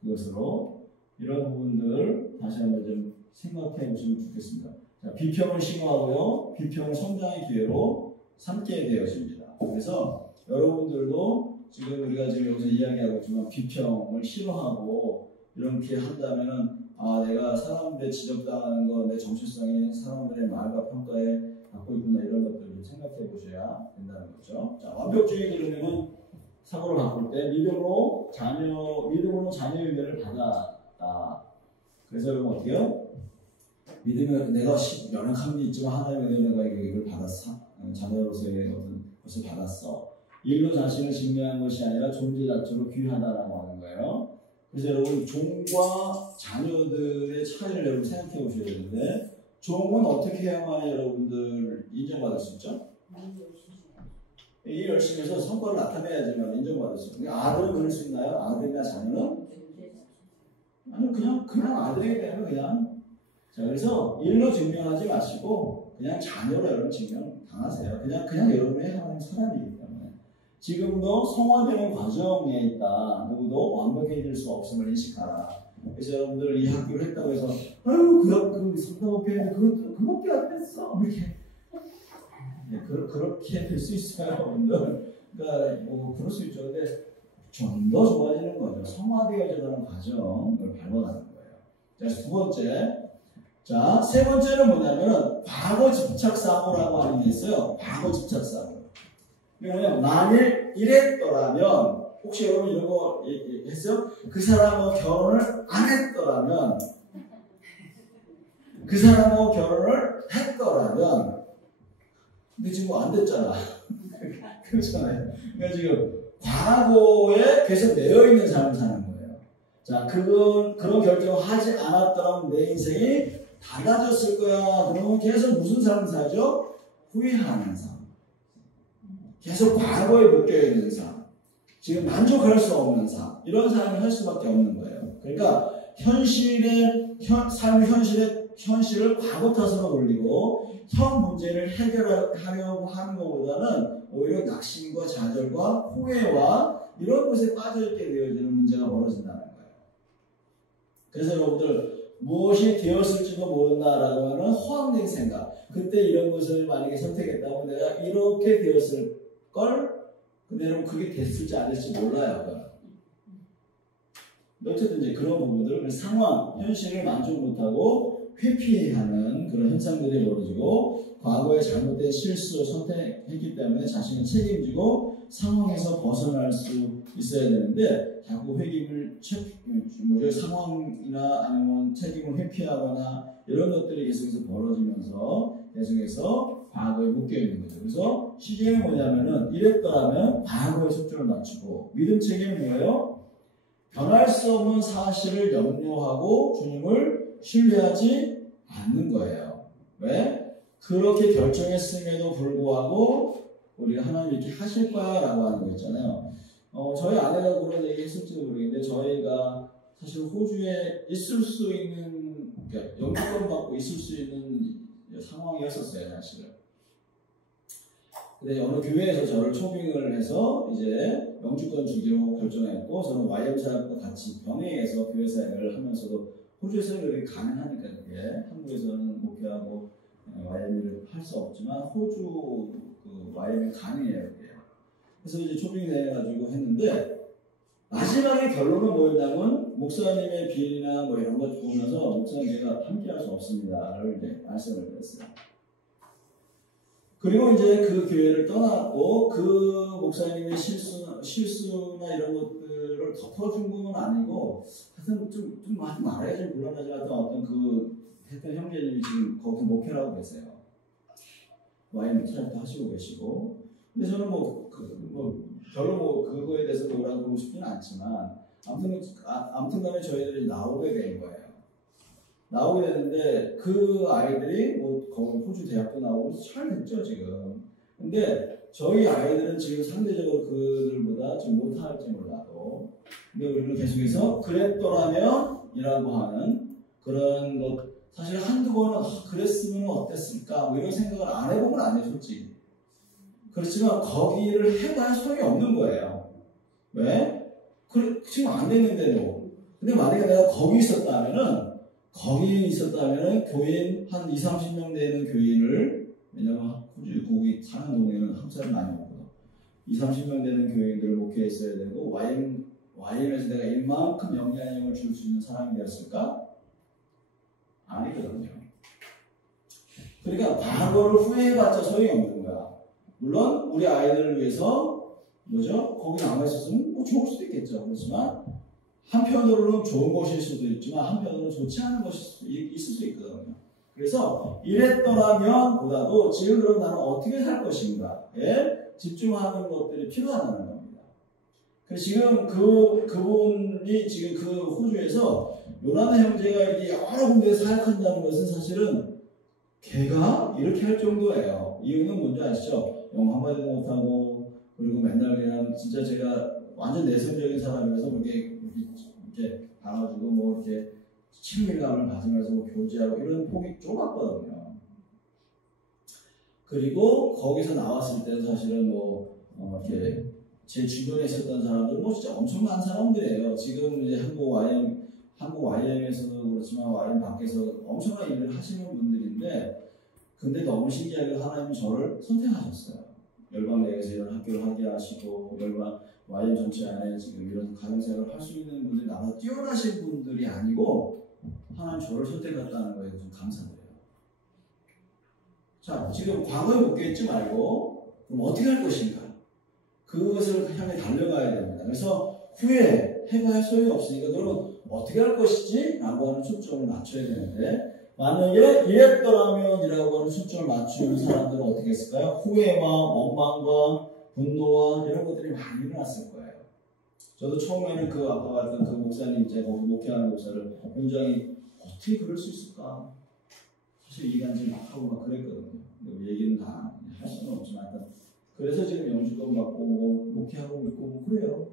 그것으로 이런 부분들 다시 한번 좀 생각해 보시면 좋겠습니다. 자, 비평을 심화하고요. 비평을 성장의 기회로 삼게 되어집니다. 그래서 여러분들도 지금 우리가 지금 여기서 이야기하고 있지만 비평을 싫어하고 이렇게 한다면은 내가 사람들의 지적당하는 거, 내 정체성이 사람들의 말과 평가에 갖고 있구나 이런 것들을 생각해 보셔야 된다는 거죠. 자, 완벽주의 그러면은 사고를 바꿀 때 믿음으로 자녀 유대를 받았다. 그래서 여러분 어떻게요? 믿으면 내가 연약한 게 있지만 하나님의 은혜가 이걸 받았어. 자녀로서의 어떤 것을 받았어. 일로 자신을 증명한 것이 아니라 존재 자체로 귀하다라고 하는 거예요. 그래서 여러분 종과 자녀들의 차이를 여러분 생각해 보셔야 되는데 종은 어떻게 해야만 여러분들 인정받을 수 있죠? 일 열심히 해서 성과를 나타내야지만 인정받을 수 있어요. 아들은 그럴 수 있나요? 아들이나 자녀는? 아니 그냥 아들이기 때문에 그냥. 자, 그래서 일로 증명하지 마시고 그냥 자녀로 여러분 증명당하세요. 그냥 여러분의 하나님 사람이기 때문에. 지금도 성화되는 과정에 있다. 누구도 완벽해질 수 없음을 인식하라. 그래서 여러분들 이 학교를 했다고 해서 그 성당학교 했는데 그것밖에 안 됐어. 이렇게. 네, 그렇게 될 수 있어요, 여러분들. 그러니까 뭐 그럴 수 있죠. 근데 좀 더 좋아지는 거죠. 성화되어져가는 과정을 밟아가는 거예요. 자, 두 번째. 자, 세 번째는 뭐냐면 과거 집착 사고라고 하는 게 있어요. 과거 집착 사고. 왜냐면 만일 이랬더라면 혹시 여러분 이런 거 했어요? 그 사람하고 결혼을 안 했더라면 그 사람하고 결혼을 했더라면 근데 지금 안 됐잖아. 그렇잖아요. 그러니까 지금 과거에 계속 매여있는 삶을 사는 거예요. 자, 그런 결정을 하지 않았더라면 내 인생이 달라졌을 거야. 그러면 계속 무슨 삶을 살죠? 후회하는 삶. 계속 과거에 묶여있는 삶. 지금 만족할 수 없는 삶. 이런 삶을 할 수밖에 없는 거예요. 그러니까 삶의 현실을 과거 탓으로 돌리고 현 문제를 해결하려고 하는 것보다는 오히려 낙심과 좌절과 후회와 이런 것에 빠져있게 되어지는 문제가 벌어진다는 거예요. 그래서 여러분들 무엇이 되었을지도 모른다라고 하는 허황된 생각. 그때 이런 것을 만약에 선택했다면 내가 이렇게 되었을 걸 근데 여러분 그게 됐을지 안 됐을지 몰라요. 어쨌든 이제 그런 부분들, 상황, 현실을 만족 못하고 회피하는 그런 현상들이 벌어지고 과거에 잘못된 실수, 선택했기 때문에 자신을 책임지고 상황에서 벗어날 수 있어야 되는데 자꾸 상황이나 아니면 책임을 회피하거나 이런 것들이 계속해서 벌어지면서 계속해서 과거에 묶여있는 거죠. 그래서 시기는 뭐냐면은 이랬더라면 과거의 초점을 맞추고 믿음 책임은 뭐예요? 변할 수 없는 사실을 염려하고 주님을 신뢰하지 않는 거예요. 왜? 그렇게 결정했음에도 불구하고 우리가 하나님 이렇게 하실 거야 라고 하는 거 있잖아요. 저희 아내가 그런 얘기 했을지도 모르겠는데 저희가 사실 호주에 있을 수 있는 그러니까 영주권 받고 있을 수 있는 상황이었었어요 사실은. 근데 어느 교회에서 저를 초빙을 해서 이제 영주권 주기로 결정했고 저는 YM사역과 같이 병행해서 교회 사역을 하면서도 호주에서는 그렇게 가능하니까 그게 한국에서는 목회하고 YM을 할 수 없지만 호주 그 YM이 가능해요 그게. 그래서 이제 초빙이 돼가지고 했는데 마지막에 결론은 뭐였냐면 목사님의 비리나 뭐 이런 거 보면서 목사님 제가 함께할 수 없습니다를 이제 말씀을 드렸어요. 그리고 이제 그 교회를 떠났고 그 목사님의 실수나 이런 것들을 덮어준 건 아니고 하여튼 좀 말해야 좀 곤란하지만 어떤 그 했던 형제님이 지금 거기서 목회를 하고 계세요. 와인 트랙도 하시고 계시고 근데 저는 별로 그거에 대해서 뭐라고 그러고 싶지는 않지만 아무튼 간에 저희들이 나오게 된 거예요. 나오게 됐는데 그 아이들이 거기 호주 대학도 나오고 잘 됐죠 지금. 근데 저희 아이들은 지금 상대적으로 그들보다 좀 못할지 몰라도 근데 우리는 계속해서 그랬더라면 이라고 하는 그런 것 사실 한두 번은 그랬으면 어땠을까 뭐 이런 생각을 안 해보면 안 해요, 솔직히. 그렇지만 거기를 해봐야 소용이 없는 거예요. 왜? 지금 안 됐는데도. 근데 만약에 내가 거기 있었다면은 교인 한 20-30명 되는 교인을, 왜냐면 거기 사는 동네는 한국 사람 많이 오거든. 20-30명 되는 교인들을 목회했어야 되고, YM에서 내가 이만큼 영향력을 줄 수 있는 사람이 되었을까? 아니거든요. 그러니까 과거를 후회해봤자 소용이 없는 거야. 물론 우리 아이들을 위해서 거기 남아있었으면 뭐 좋을 수도 있겠죠. 그렇지만 한편으로는 좋은 것일 수도 있지만 한편으로는 좋지 않은 것일 있을 수 있거든요. 그래서 이랬더라면 보다도 지금 그럼 나는 어떻게 살 것인가에 집중하는 것들이 필요하다는 겁니다. 그래서 지금 그분이 지금 그 호주에서 요나단 형제가 이렇게 여러 군데에 사역한다는 것은 사실은 걔가 이렇게 할 정도예요. 이유는 뭔지 아시죠? 영어 한마디도 못하고, 그리고 맨날 그냥 진짜 제가 완전 내성적인 사람이라서 이렇게 가가지고 뭐 이렇게 친밀감을 가지면서 뭐 교제하고 이런 폭이 좁았거든요. 그리고 거기서 나왔을 때는 사실은 이렇게 제 주변에 있었던 사람들은 진짜 엄청난 사람들이에요. 지금 이제 한국 YM에서도 그렇지만 YM 밖에서 엄청난 일을 하시는 분들인데, 근데 너무 신기하게 하나님이 저를 선택하셨어요. 열방 내에서 이런 학교를 하게 하시고, 열방 YM 전체 안에 지금 이런 가정생활을 할 수 있는 분들이 나보다 뛰어나신 분들이 아니고 하나님 저를 선택했다는 거에 좀 감사드려요. 자, 지금 과거에 묶여있지 말고 그럼 어떻게 할 것인가? 그것을 향해 달려가야 됩니다. 그래서 후회해봐야 소용이 없으니까 그러면 어떻게 할 것이지? 라고 하는 초점을 맞춰야 되는데, 만약에 이랬더라면 이라고 하는 초점을 맞추는 사람들은 어떻게 했을까요? 후회와 원망과 분노와 이런 것들이 많이 일어났을 거예요. 저도 처음에는 아까 봤던 그 목사님, 이제 거기 목회하는 목사를 굉장히 어떻게 그럴 수 있을까? 사실 이간질 막 하고 막 그랬거든요. 얘기는 다 할 수는 없지만, 그래서 지금 영주권 받고 목회하고 있고 그래요.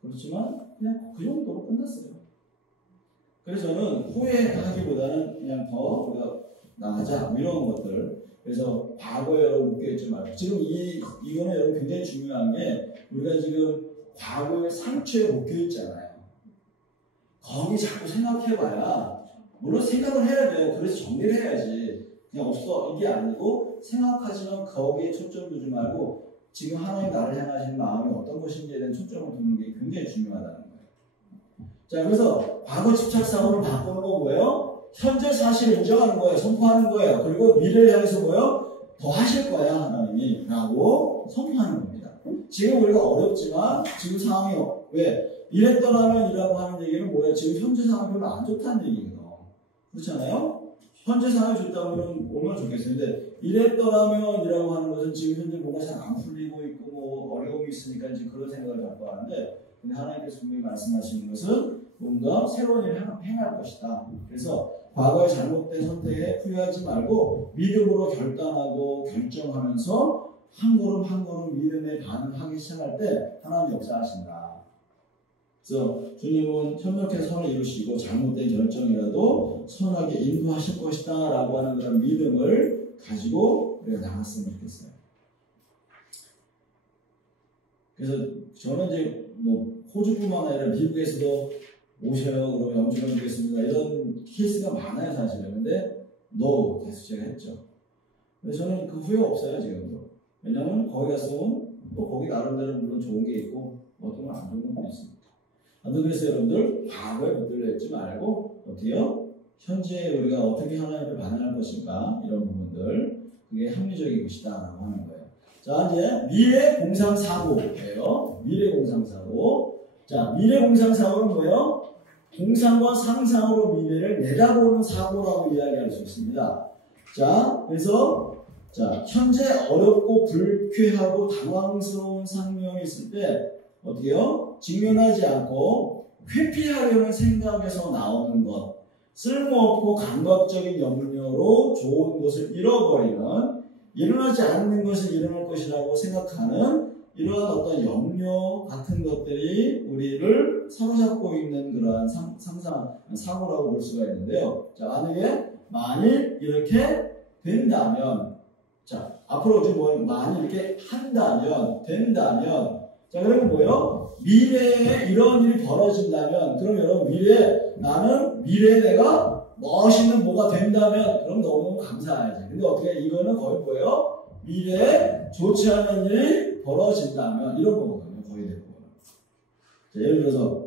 그렇지만 그냥 그 정도로 끝났어요. 그래서 저는 후회하기보다는 그냥 더 우리가 나가자 이런 것들. 그래서 과거에 여러분 묶여있지 말고, 지금 이거는 여러분 굉장히 중요한 게, 우리가 지금 과거의 상처에 묶여있잖아요. 거기 자꾸 생각해봐야, 물론 생각을 해야 돼요. 그래서 정리를 해야지. 그냥 없어 이게 아니고, 생각하지만 거기에 초점 두지 말고 지금 하나님 나를 향하시는 마음이 어떤 것인지에 대한 초점을 두는 게 굉장히 중요하다는 거예요. 자, 그래서 과거 집착사고를 바꾸는 건 뭐예요? 현재 사실을 인정하는 거예요. 선포하는 거예요. 그리고 미래를 향해서 뭐예요? 더 하실 거야 하나님이 라고 선포하는 겁니다. 지금 우리가 어렵지만 지금 상황이 왜? 이랬더라면 이라고 하는 얘기는 뭐예요? 지금 현재 상황이 별로 안 좋다는 얘기거든요. 그렇잖아요? 현재 상황이 좋다면 얼마나 좋겠어요. 근데 이랬더라면 이라고 하는 것은 지금 현재 뭔가 잘 안 풀리고 있고 어려움이 있으니까 이제 그런 생각을 갖고 하는데, 근데 하나님께서 분명히 말씀하시는 것은 뭔가 새로운 일을 행할 것이다. 그래서 과거의 잘못된 선택에 후회하지 말고 믿음으로 결단하고 결정하면서 한 걸음 한 걸음 믿음에 반응하기 시작할 때 하나님 역사하신다. 그래서 주님은 현명하게 선을 이루시고 잘못된 결정이라도 선하게 인도하실 것이다 라고 하는 그런 믿음을 가지고 우리가 나갔으면 좋겠어요. 그래서 저는 이제 호주뿐만 아니라 미국에서도 오셔요. 그러면 영주권 주겠습니다. 이런 케이스가 많아요, 사실은. 근데 계속 제가 했죠. 그래서 저는 그 후회 없어요, 지금도. 왜냐면 거기 갔으면 또 거기 나름대로 물론 좋은 게 있고 어떤 건 안 좋은 것도 있습니다. 아무튼 그래서 여러분들 과거에 붙들려 있지 말고 어때요? 현재 우리가 어떻게 하나님께 반응할 것인가 이런 부분들, 그게 합리적인 것이다 라고 하는 거예요. 자, 이제 미래 공상 사고예요. 미래 공상 사고. 자, 미래 공상 사고는 뭐예요? 공상과 상상으로 미래를 내다보는 사고라고 이야기할 수 있습니다. 자, 그래서 현재 어렵고 불쾌하고 당황스러운 상황이 있을 때 어떻게요? 직면하지 않고 회피하려는 생각에서 나오는 것, 쓸모없고 감각적인 염려로 좋은 것을 잃어버리는, 일어나지 않는 것을 일어날 것이라고 생각하는 이러한 어떤 염려 같은 것들이 우리를 사로잡고 있는 그러한 사고라고 볼 수가 있는데요. 자, 만약에 만일 이렇게 된다면, 자, 앞으로 이제 뭐, 만일 이렇게 한다면, 된다면, 자, 그러면 뭐예요? 미래에 이런 일이 벌어진다면, 그럼 여러분, 나는 미래에 내가 멋있는 뭐가 된다면, 그럼 너무너무 감사하지. 근데 어떻게, 이거는 거의 뭐예요? 미래에 좋지 않은 일이 벌어진다면, 이런 거거든요, 거의 대부분. 자, 예를 들어서,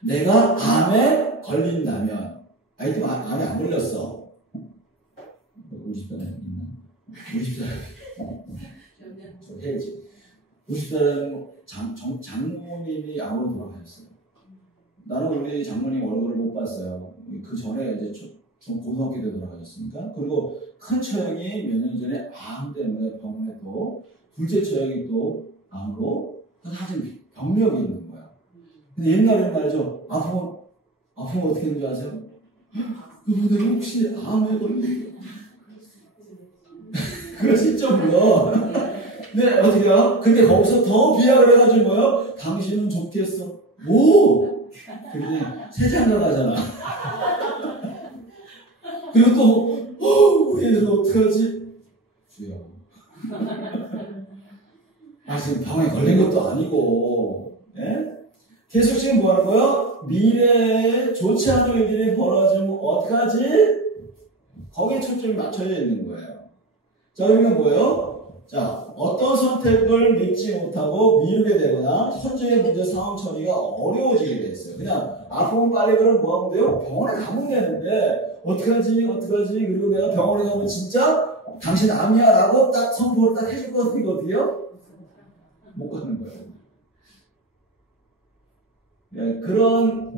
내가 암에 걸린다면, 아이들 암에 안 걸렸어. 우리 집사람 있나? 우리 집사람. 저 해야지. 우리 집사람 장모님이 암으로 돌아가셨어요. 나는 우리 장모님 얼굴을 못 봤어요. 그 전에 이제 좀 고등학교 때 돌아가셨으니까. 그리고 큰 처형이 몇 년 전에 암 때문에 병원에 또, 둘째 처형이 또 암으로, 사실 병력이 있는 거야. 근데 옛날에 말이죠. 아프면 어떻게 되는지 아세요? 그분들 혹시 암에 걸리고. 그거 진짜 몰라. 네, 어떻게 해요? 근데 거기서 더 비약을 해가지고 뭐요? 당신은 좋겠어. 뭐? 근데 세상가 가잖아. 그리고 또, 얘들 어떡하지? 주여. 지금 병에 걸린 것도 아니고, 예? 계속 지금 뭐 하는 거예요? 미래에 좋지 않은 일들이 벌어지면 어떡하지? 거기에 초점이 맞춰져 있는 거예요. 자, 그러니까 뭐예요? 자, 어떤 선택을 믿지 못하고 미루게 되거나 현재의 문제 상황 처리가 어려워지게 됐어요. 그냥 아프면 빨리 그럼 뭐 하면 돼요? 병원에 가면 되는데 어떡하지? 그리고 내가 병원에 가면 진짜 당신 암이야 라고 딱 선포를 딱 해줄 것 같으니까 어떻게 해요? 못 가는 거예요. 그런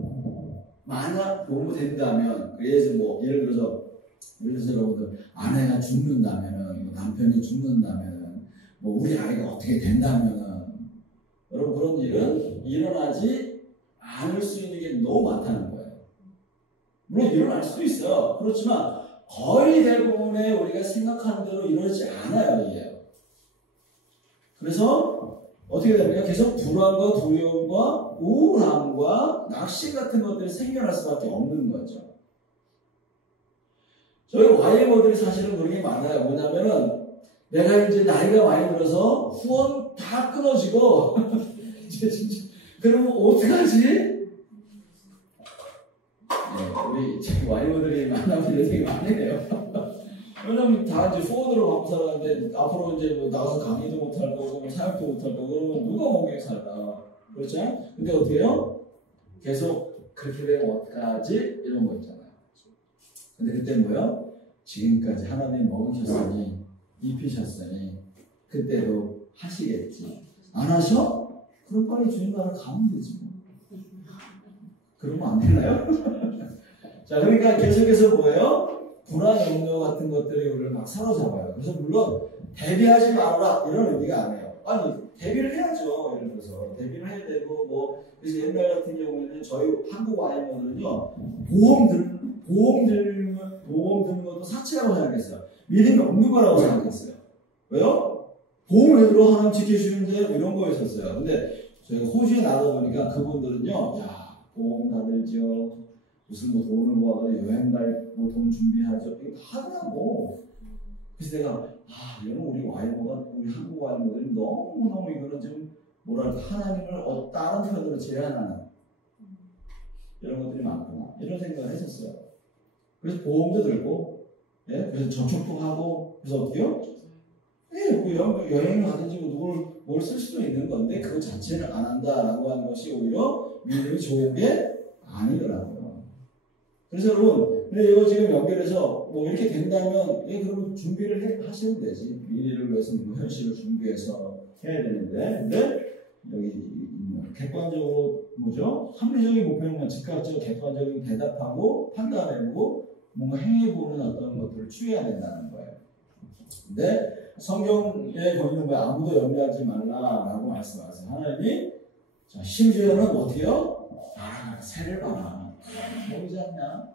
만약 공부된다면, 그래서 뭐 예를 들어서 여러분들 아내가 죽는다면은, 뭐 남편이 죽는다면은, 뭐 우리 아이가 어떻게 된다면은, 여러분 그런 일은 일어나지 않을 수 있는 게 너무 많다는 거예요. 물론 일어날 수도 있어요. 그렇지만 거의 대부분의 우리가 생각하는 대로 이러지 않아요, 이게. 그래서 어떻게 됩니까? 계속 불안과 두려움과 우울함과 낙심 같은 것들이 생겨날 수밖에 없는 거죠. 저희 YMO들이 사실은 그런 게 많아요. 뭐냐면은 내가 이제 나이가 많이 들어서 후원 다 끊어지고 이제 진짜 그러면 어떡하지? 네, 우리 YMO들이 만나면 이런 얘기 많이 해요. 왜냐면 다 이제 후원으로 먹고 살았는데 앞으로 이제 뭐 나가서 강의도 못할 거고 사역도 못할 거고 그러면 누가 먹게 살아? 그렇죠? 근데 어떻게 해요? 계속 그렇게 되면 어떡하지? 이런 거 있잖아요. 근데 그때 뭐요? 지금까지 하나님 먹으셨으니 입히셨으니 그때도 하시겠지. 안 하셔? 그럼 빨리 주님 나라 가면 되지 뭐. 그러면 안 되나요? 자, 그러니까 계속해서 뭐예요? 불안, 염려 같은 것들이 우리를 막 사로잡아요. 그래서 물론 대비하지 말아라 이런 의미가 아니에요. 아니 대비를 해야죠. 예를 들어서 대비를 해야 되고 뭐 그래서 옛날 같은 경우에는 저희 한국 와이너들은요 보험 드는 것도 사치라고 생각했어요. 믿음이 없는 거라고 생각했어요. 왜요? 보험을 들어 하나님 지켜주는데 이런 거였었어요. 근데 저희가 호주에 나가 보니까 그분들은요, 야 보험 다 들죠. 무슨 뭐 돈을 모아서 여행 갈 뭐 돈 준비하죠. 이거 다 하더라고. 그래서 내가 이거는 우리 와이너가 우리 한국 와이너들이 너무 이거는 좀 뭐랄까 하나님을 다른 편으로 제한하는 이런 것들이 많구나 이런 생각을 했었어요. 그래서 보험도 들고, 예? 그래서 저축도 하고, 그래서 어떻게요? 예, 뭐 여행을 가든지 뭘 쓸 수도 있는 건데 그거 자체를 안 한다라고 하는 것이 오히려 믿음이 좋은 게 아니더라고요. 그래서 여러분, 근데 이거 지금 연결해서 뭐 이렇게 된다면, 그러면 준비를 하시면 되지. 미래를 위해서 뭐 현실을 준비해서 해야 되는데, 근데 여기 객관적으로 뭐죠? 합리적인 목표는 즉각적 객관적인 대답하고 판단해보고 뭔가 행해보는 어떤 것들을 취해야 된다는 거예요. 근데 성경에 보면 뭐 아무도 염려하지 말라라고 말씀하세요. 하나님이 자, 심지어는 어떻게요? 새를 봐라. 보이지 않냐?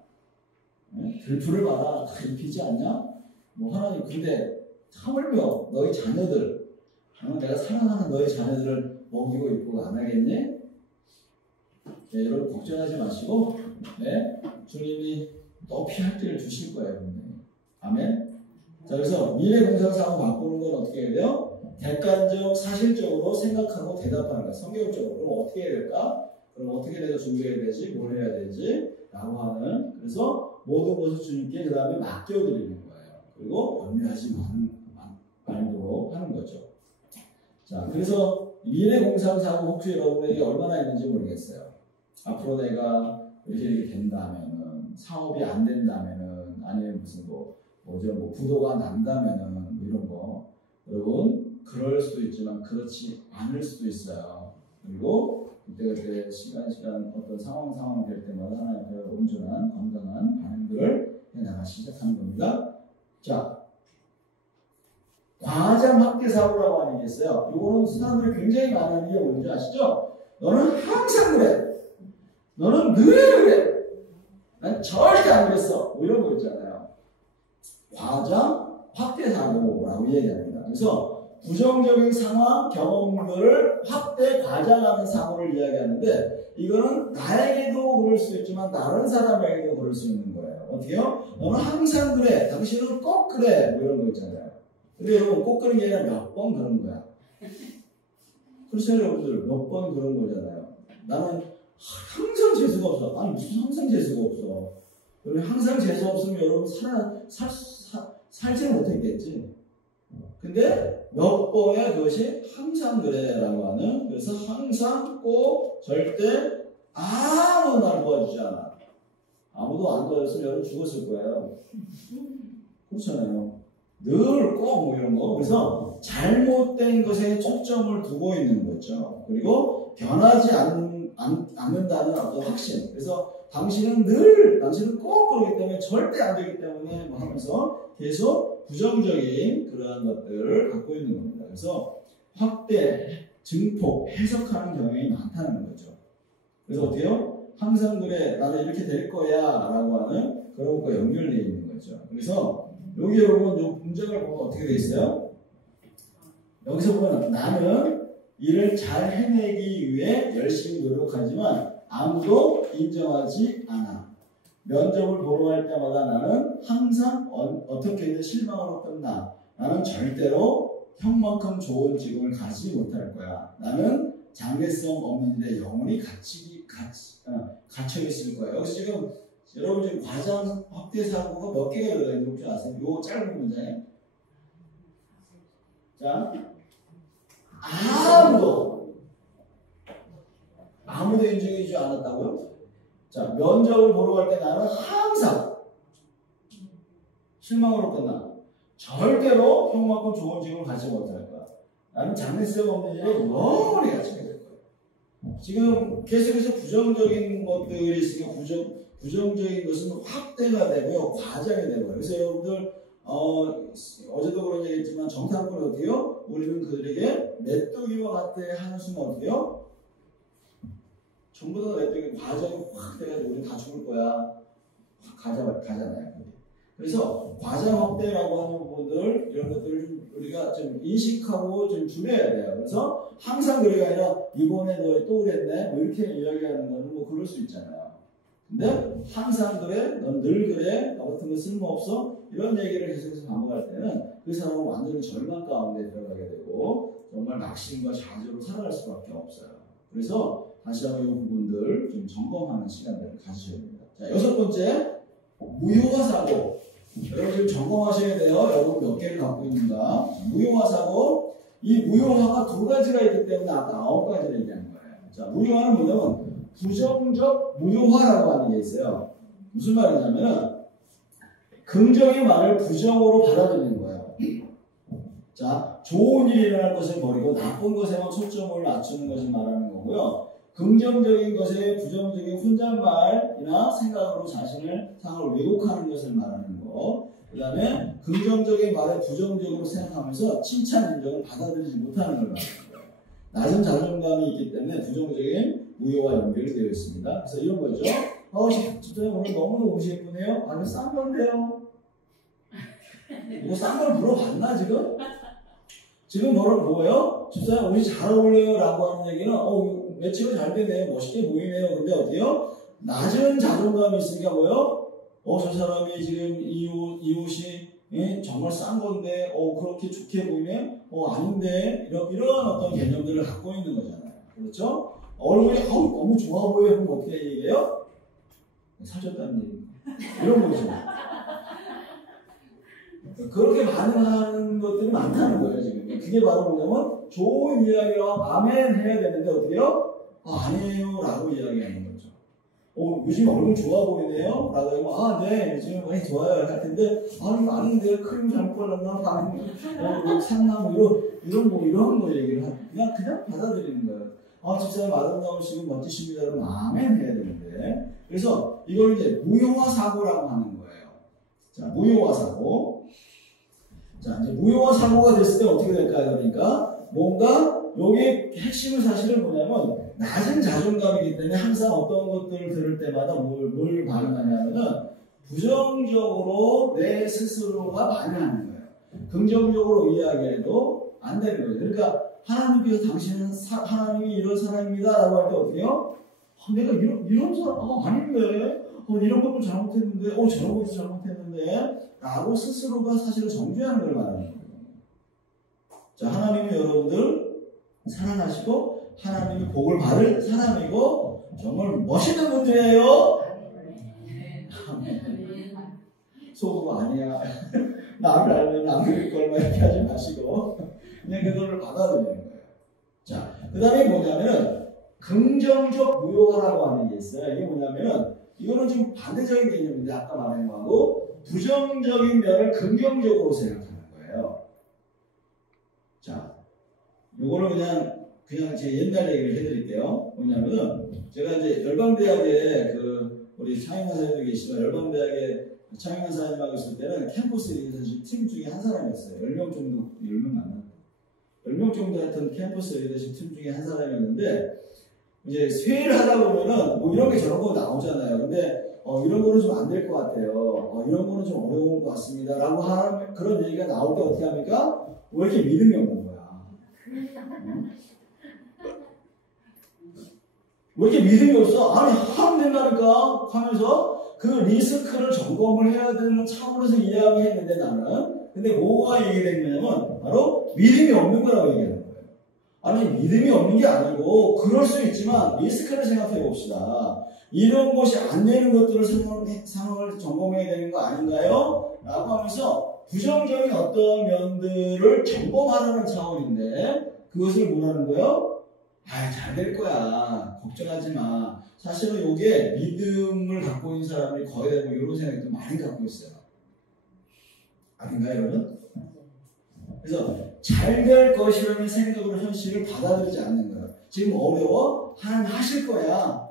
들풀을 봐라. 다 입히지 않냐? 뭐 하나님 근데 하물며 너희 자녀들 내가 사랑하는 너희 자녀들을 먹이고 입히고 안 하겠니? 네, 여러분 걱정하지 마시고 주님이 높이 할 때를 주실 거예요. 분명히. 아멘. 자, 그래서 미래 공상사고 바꾸는 건 어떻게 해야 돼요? 객관적, 사실적으로 생각하고 대답하는 거야. 성경적으로. 그럼 어떻게 해야 될까? 그럼 어떻게 내가 준비해야 되지? 뭘 해야 되지? 라고 하는, 그래서 모든 것을 주님께 그 다음에 맡겨드리는 거예요. 그리고 염려하지 말도록 하는 거죠. 자, 그래서 미래 공상사고 혹시 여러분에게 얼마나 있는지 모르겠어요. 앞으로 내가 이렇게 된다면은, 사업이 안 된다면은, 아니면 무슨 부도가 난다면은, 뭐 이런 거. 여러분, 그럴 수도 있지만, 그렇지 않을 수도 있어요. 그리고, 그때 시간 어떤 상황 될 때마다 하나님 앞에 온전한, 건강한 반응들을 해나가 시작하는 겁니다. 자, 과장 확대 사고라고 하는 게 있어요. 이거는 사람들이 굉장히 많이 하는 게 뭔지 아시죠? 너는 항상 그래. 너는 늘 그래. 난 절대 안 그랬어. 뭐 이런 거 있잖아요. 과장 확대 사고라고 얘기합니다. 그래서 부정적인 상황, 경험들을 확대, 과장하는 사고를 이야기하는데, 이거는 나에게도 그럴 수 있지만 다른 사람에게도 그럴 수 있는 거예요. 어떻게요? 너는 항상 그래. 당신은 꼭 그래. 뭐 이런 거 있잖아요. 근데 여러분, 꼭 그런 게 아니라 몇 번 그런 거야. 그렇죠, 여러분들? 몇 번 그런 거잖아요. 나는 항상 재수가 없어. 아니, 무슨 항상 재수가 없어. 항상 재수 없으면 여러분 살지 못했겠지. 근데 몇 번에 그것이 항상 그래라고 하는, 그래서 항상 꼭 절대 아무도 날 도와주지 않아. 아무도 안 도와줬으면 여러분 죽었을 거예요. 그렇잖아요. 늘 꼭 뭐 이런 거. 그래서 잘못된 것에 초점을 두고 있는 거죠. 그리고 변하지 않는다는 어떤 확신. 그래서 당신은 꼭 그러기 때문에 절대 안 되기 때문에 뭐 하면서 계속 부정적인 그러한 것들을 갖고 있는 겁니다. 그래서 확대, 증폭, 해석하는 경향이 많다는 거죠. 그래서 어때요? 항상 그래, 나는 이렇게 될 거야 라고 하는 그런 것과 연결되어 있는 거죠. 그래서 여기 여러분 이 문장을 보면 어떻게 되어 있어요? 여기서 보면 나는 일을 잘 해내기 위해 열심히 노력하지만 아무도 인정하지 않아. 면접을 보러 갈 때마다 나는 항상 어떻게든 실망으로 끝나. 나는 절대로 형만큼 좋은 직업을 가지 못할 거야. 나는 장래성 없는 일에 영원히 갇혀 있을 거야. 여기서 지금 여러분 지금 과장 확대 사고가 몇 개가 들어가 있는 줄 아세요? 요 짧은 문장에. 자, 아무도 인정해주지 않았다고요? 자, 면접을 보러 갈 때 나는 항상 실망으로 끝나. 절대로 형만큼 좋은 직업을 갖지 못할 거야. 나는 장래성 없는 일에 영원히 갇히게 될 거야. 지금 계속해서 부정적인 것들이 있으니까 부정적인 것은 확대가 되고요, 과장이 되고요. 그래서 여러분들 어제도 그런 얘기했지만 정탐꾼이 어때요? 우리는 그들에게 메뚜기와 같아 하는 순간 어때요? 전부 다 메뚜기 과장이 확 돼가지고 우리 다 죽을 거야. 가잖아요. 그래서 과장 확대라고 하는 부분들 이런 것들을 좀 우리가 좀 인식하고 좀 줄여야 돼요. 그래서 항상 그래가 아니라 이번에 너 또 그랬네 뭐 이렇게 이야기하는 거는 뭐 그럴 수 있잖아요. 근데 항상 그래, 넌 늘 그래, 너 같은 거 쓸모없어 이런 얘기를 계속해서 반복할 때는 그 사람은 완전히 절망 가운데 들어가게 되고 정말 낙심과 좌절로 살아갈 수밖에 없어요. 그래서 다시 한번 이 부분들 좀 점검하는 시간들을 가지셔야 됩니다. 자, 6번째 무효화 사고. 여러분 지금 점검하셔야 돼요. 여러분 몇 개를 갖고 있는가. 무효화 사고. 이 무효화가 두 가지가 있기 때문에 아까 9가지를 얘기한 거예요. 자, 무효화는 뭐냐면 부정적 무효화라고 하는 게 있어요. 무슨 말이냐면은 긍정의 말을 부정으로 받아들이는 거예요. 자, 좋은 일이 일어날 것을 버리고 나쁜 것에만 초점을 맞추는 것을 말하는 거고요. 긍정적인 것에 부정적인 혼잣말이나 생각으로 상을 왜곡하는 것을 말하는 거. 그 다음에 긍정적인 말에 부정적으로 생각하면서 칭찬 인정을 받아들이지 못하는 걸 말하는 거예요. 낮은 자존감이 있기 때문에 부정적인 무효와 연결이 되어 있습니다. 그래서 이런 거죠. 집사님 오늘 너무너무 옷이 예쁘네요. 아주 싼 건데요. 이거 싼 걸 물어봤나 지금? 지금 뭐예요? 집사님 옷이 잘 어울려요 라고 하는 얘기는 매치가 잘 되네요. 멋있게 보이네요. 근데 어때요? 낮은 자존감이 있으니까 뭐예요? 저 사람이 지금 이 옷이 정말 싼 건데, 그렇게 좋게 보이네? 아닌데? 이런 어떤 개념들을 갖고 있는 거잖아요. 그렇죠? 얼굴이 너무 좋아 보여. 그럼 어떻게 얘기해요? 사줬다는 얘기. 이런 거죠. 그렇게 반응하는 것들이 많다는 거예요, 지금. 그게 바로 뭐냐면, 좋은 이야기라고 아멘 해야 되는데, 어떻게 해요? 아니에요. 라고 이야기하는 거죠. 요즘 얼굴 좋아 보이네요? 라고 하면, 네, 요즘 많이 좋아요. 할 텐데, 아닌데, 크림 잘못 발랐나? 샀나? 이런 거 얘기를 하고, 그냥 받아들이는 거예요. 집사님 아름다우시고 멋지십니다. 그러면 아멘 해야 되는데. 그래서 이걸 이제 무효화 사고라고 하는 거예요. 자, 무효화 사고. 자, 이제 무효화 사고가 됐을 때 어떻게 될까요? 그러니까, 뭔가, 여기 핵심은 사실은 뭐냐면, 낮은 자존감이기 때문에 항상 어떤 것들을 들을 때마다 뭘 반응하냐면은, 부정적으로 내 스스로가 반응하는 거예요. 긍정적으로 이야기해도 안 되는 거예요. 그러니까, 하나님께서 당신은 하나님이 이런 사람입니다. 라고 할 때 어떻게 해요? 내가 이런 사람, 아닌데? 이런 것도 잘못했는데, 저런 것도 잘못했는데? 라고 스스로가 사실은 정죄하는 걸 말하는 거예요. 자, 하나님이 여러분들 사랑하시고, 하나님이 복을 받을 사람이고, 정말 멋있는 분들이에요. 속으로 아니야. 나를 알면 안 그럴 걸 이렇게 하지 마시고, 그냥 그거를 받아들이는 거예요. 자, 그 다음에 뭐냐면은, 긍정적 무효화라고 하는 게 있어요. 이게 뭐냐면은, 이거는 좀 반대적인 개념인데, 아까 말한 거하고, 부정적인 면을 긍정적으로 생각하는 거예요. 자, 요거를 그냥 제 옛날 얘기를 해드릴게요. 뭐냐면은, 제가 이제 열방대학에 우리 창임원사님도 계시지만, 열방대학에 창임원사님하고 있을 때는 캠퍼스 리더십 팀 중에 한 사람이었어요. 10명 정도, 10명 맞나? 10명 정도 했던 캠퍼스 리더십 팀 중에 한 사람이었는데, 이제 회의를 하다 보면은 뭐 이런 게 저런 거 나오잖아요. 근데 이런 거는 좀 안 될 것 같아요. 이런 거는 좀 어려운 것 같습니다. 라고 하는 그런 얘기가 나올 때 어떻게 합니까? 왜 이렇게 믿음이 없는 거야? 왜 이렇게 믿음이 없어? 하면 된다니까? 하면서 그 리스크를 점검을 해야 되는 차원에서 이야기했는데 나는. 근데 뭐가 얘기된 거냐면 바로 믿음이 없는 거라고 얘기하는 거예요. 믿음이 없는 게 아니고 그럴 수 있지만 리스크를 생각해 봅시다. 이런 것이 안 되는 것들을 상황을 점검해야 되는 거 아닌가요? 라고 하면서 부정적인 어떤 면들을 점검하라는 차원인데 그것을 뭐라는 거예요? 잘 될 거야. 걱정하지 마. 사실은 이게 믿음을 갖고 있는 사람이 거의 대부분 이런 생각도 많이 갖고 있어요. 아닌가요, 여러분? 그래서 잘 될 것이라는 생각으로 현실을 받아들이지 않는 거예요. 지금 어려워? 하나님 하실 거야.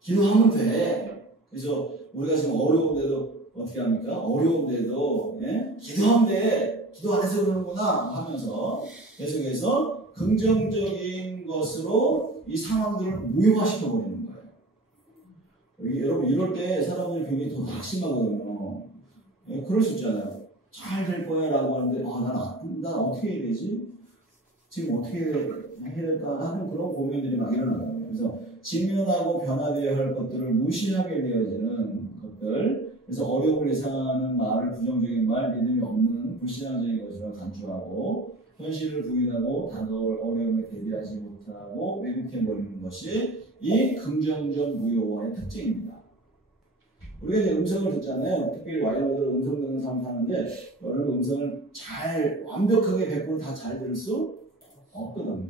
기도하면 돼. 그래서 우리가 지금 어려운데도 어떻게 합니까? 어려운데도 기도하면 돼. 기도 안 해서 그러는구나 하면서 계속해서 긍정적인 것으로 이 상황들을 무효화시켜버리는 거예요. 여러분 이럴 때 사람들이 굉장히 더 낙심하거든요. 그럴 수 있잖아요. 잘 될 거야 라고 하는데 난 어떻게 해야 되지? 지금 어떻게 해야 될까 하는 그런 고민들이 막 일어나요. 그래서 직면하고 변화되어야 할 것들을 무시하게 되어지는 것들. 그래서 어려움을 예상하는 말을 부정적인 말, 믿음이 없는 불신앙적인 것으로 간주하고 현실을 부인하고 다가올 어려움에 대비하지 못하고 왜곡해버리는 것이 이 긍정적 무효화의 특징입니다. 우리가 이제 음성을 듣잖아요. 특별히 와이너들 음성 듣는 사람 하는데 여러분 음성을 잘 완벽하게 100% 다 잘 들을 수 없거든요.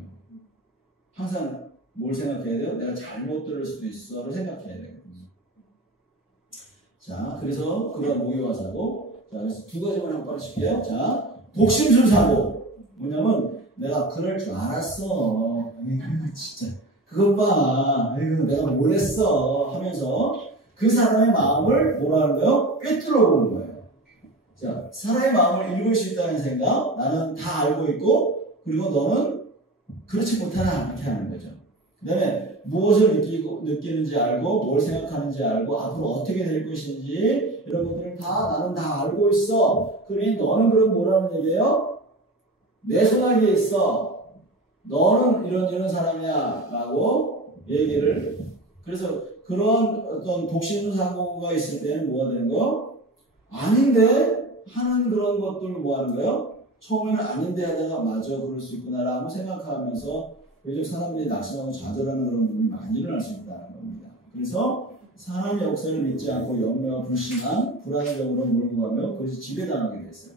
항상 뭘 생각해야 돼요? 내가 잘못 들을 수도 있어를 생각해야 되거든요. 자, 그래서 그런 무효화 사고. 자, 그래서 두 가지만 한번 빠르실게요. 자, 독심술 사고. 뭐냐면 내가 그럴 줄 알았어. 진짜 그것 봐. 내가 뭘 했어 하면서 그 사람의 마음을 뭐라 하는 거예요? 꿰뚫어 보는 거예요. 자, 사람의 마음을 읽을 수 있다는 생각, 나는 다 알고 있고, 그리고 너는 그렇지 못하나 이렇게 하는 거죠. 그 다음에 무엇을 느끼는지 알고, 뭘 생각하는지 알고, 앞으로 어떻게 될 것인지 이런 것들을 나는 다 알고 있어. 그러니 너는 그럼 뭐라는 얘기예요? 내 손아귀에 있어. 너는 이런 사람이야 라고 얘기를 그래서 그런 어떤 독심 사고가 있을 때는 뭐가 되는 거? 아닌데 하는 그런 것들 뭐 하는 거예요? 처음에는 아닌데 하다가 맞아 그럴 수 있구나라고 생각하면서 요즘 사람들이 낙심하고 좌절하는 그런 부분이 많이 일어날 수 있다는 겁니다. 그래서 사람의 역사를 믿지 않고 염려와 불신한 불안정으로 몰고 가며 그것이 지배당하게 됐어요.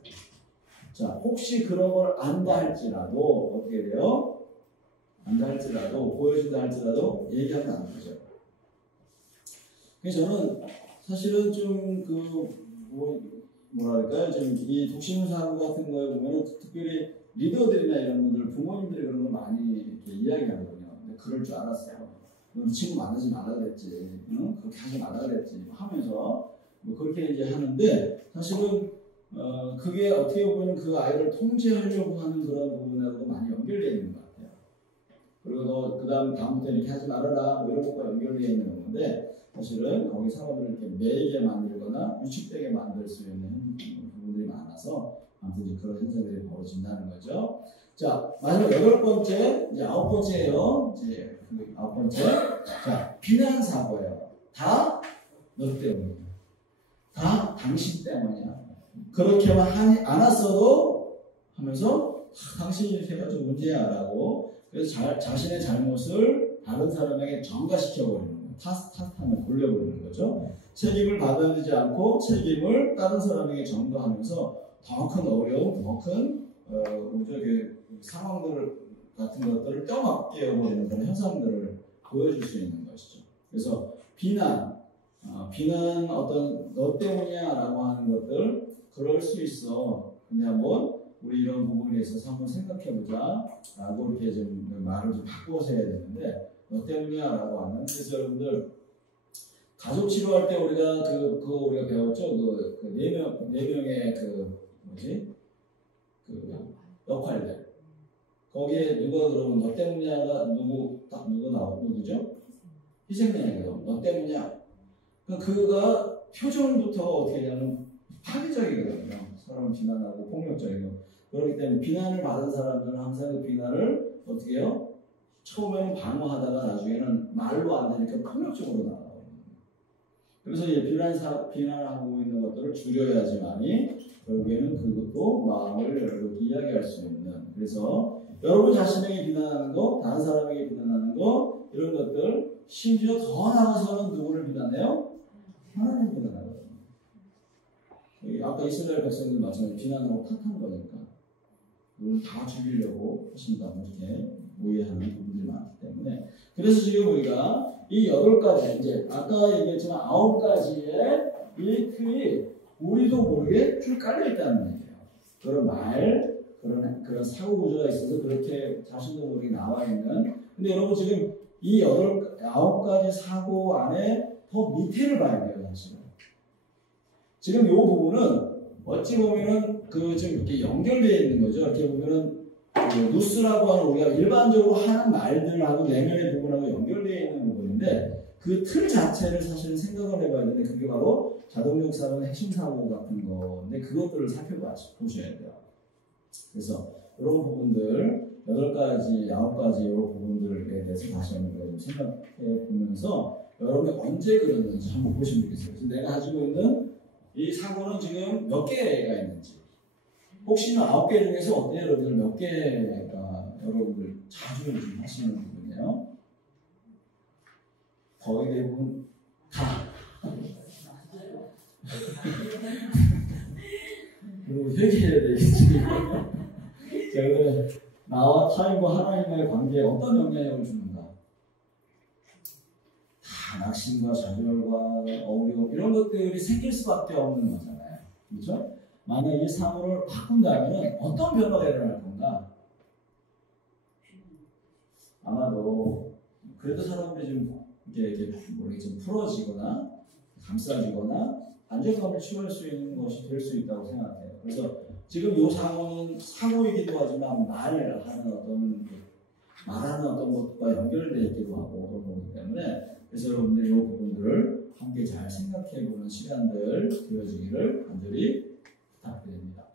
자, 혹시 그런 걸 안다 할지라도 어떻게 돼요? 안다 할지라도 보여준다 할지라도 얘기하면 안 되죠. 그래서 저는 사실은 좀 뭐랄까요? 좀 이 독심사고 같은 거에 보면은 특별히 리더들이나 이런 분들, 부모님들이 그런 거 많이 이렇게 이야기하거든요. 근데 그럴 줄 알았어요. 너 친구 만나지 말라 그랬지, 응? 그렇게 하지 말라 그랬지 하면서 뭐 그렇게 이제 하는데 사실은 그게 어떻게 보면 그 아이를 통제하려고 하는 그런 부분하고도 많이 연결되어 있는 것 같아요. 그리고 너 다음부터 이렇게 하지 말아라 뭐 이런 것과 연결되어 있는 건데 사실은 거기 사람들을 이렇게 매이게 만들거나 위축되게 만들 수 있는 부분들이 많아서 아무튼 이제 그런 현상들이 벌어진다는 거죠. 자, 마지막 8번째, 이제 9번째예요. 이제 그 9번째. 자, 비난 사고예요. 다 너 때문이야. 다 당신 때문이야. 그렇게만 하지 않았어도 하면서 당신이 이렇게 해가지고 문제야라고 그래서 자신의 잘못을 다른 사람에게 전가시켜버리는 거예요. 탓하면 돌려버리는 거죠. 책임을 받아들이지 않고 책임을 다른 사람에게 전가하면서 더 큰 어려움, 더 큰 상황들 같은 것들을 껴막게 해버리는 그런 현상들을 보여줄 수 있는 것이죠. 그래서 비난 어떤 너 때문이야라고 하는 것들 그럴 수 있어. 근데 한번 우리 이런 부분에 있어서 한번 생각해보자라고 이렇게 좀 말을 좀 바꿔서 해야 되는데 너 때문이야라고 하는. 그래서 여러분들 가족 치료할 때 우리가 우리가 배웠죠. 네 명의 역할들. 거기에 누가 그러면 너 때문이야가 누구죠? 희생양이거든. 너 때문이야. 그가 표정부터 어떻게 되냐면 파괴적이거든요. 사람을 비난하고 폭력적이고. 그렇기 때문에 비난을 받은 사람들은 항상 그 비난을 어떻게 해요? 처음에는 방어하다가 나중에는 말로 안 되니까 폭력적으로 나가요. 그래서 비난하고 있는 것들을 줄여야지만이 결국에는 그것도 마음을 열고 이야기할 수 있는. 그래서 여러분 자신에게 비난하는 거, 다른 사람에게 비난하는 거 이런 것들 심지어 더 나아가서는 누구를 비난해요? 하나님 비난하거든요. 아까 이스라엘 백성들 마찬가지로 비난하고 탓한 거니까 누굴 다 죽이려고 하신다 이렇게 오해하는 부분들이 많기 때문에 그래서 지금 우리가 이 8가지 이제 아까 얘기했지만 9가지의 이 틀이 우리도 모르게 쭉 깔려 있다는 얘기예요. 그런 사고 구조가 있어서 그렇게 자신도 모르게 나와 있는. 근데 여러분 지금 이 9가지 사고 안에 더 밑에를 봐야 돼요, 사실은. 지금 이 부분은 어찌 보면은 지금 이렇게 연결되어 있는 거죠. 이렇게 보면은 뉴스라고 하는 우리가 일반적으로 하는 말들하고 내면의 부분하고 연결되어 있는 부분인데 그 틀 자체를 사실 생각을 해봐야 되는데 그게 바로 자동적 사고는 핵심 사고 같은 건데 그것들을 살펴보셔야 돼요. 그래서 이런 부분들 8가지, 9가지 이런 부분들에 대해서 다시 한번 생각해 보면서 여러분이 언제 그랬는지 한번 보시면 되겠어요. 그래서 내가 가지고 있는 이 사고는 지금 몇 개가 있는지 혹시나 9개 중에서 어떤 여러분들 몇 개가 여러분들 자주 하시는 부분이에요? 거의 대부분 다. 그리고 회개해야 되겠지. 자, 나와 타인과 하나님과의 관계에 어떤 영향력을 주는가? 다 낙심과 좌절과 어려움 이런 것들이 생길 수밖에 없는 거잖아요. 그렇죠? 만약 이 사고를 바꾼다면 어떤 변화가 일어날 건가? 아마도 그래도 사람들이 좀 이렇게 좀 풀어지거나 감싸지거나 안정감을 취할 수 있는 것이 될 수 있다고 생각해요. 그래서 지금 이 사고는 사고이기도 하지만 말하는 어떤 것과 연결되어 있기도 하고 그런 거기 때문에 그래서 여러분들 이 부분들을 함께 잘 생각해 보는 시간들 되어지기를 간절히 부탁드립니다.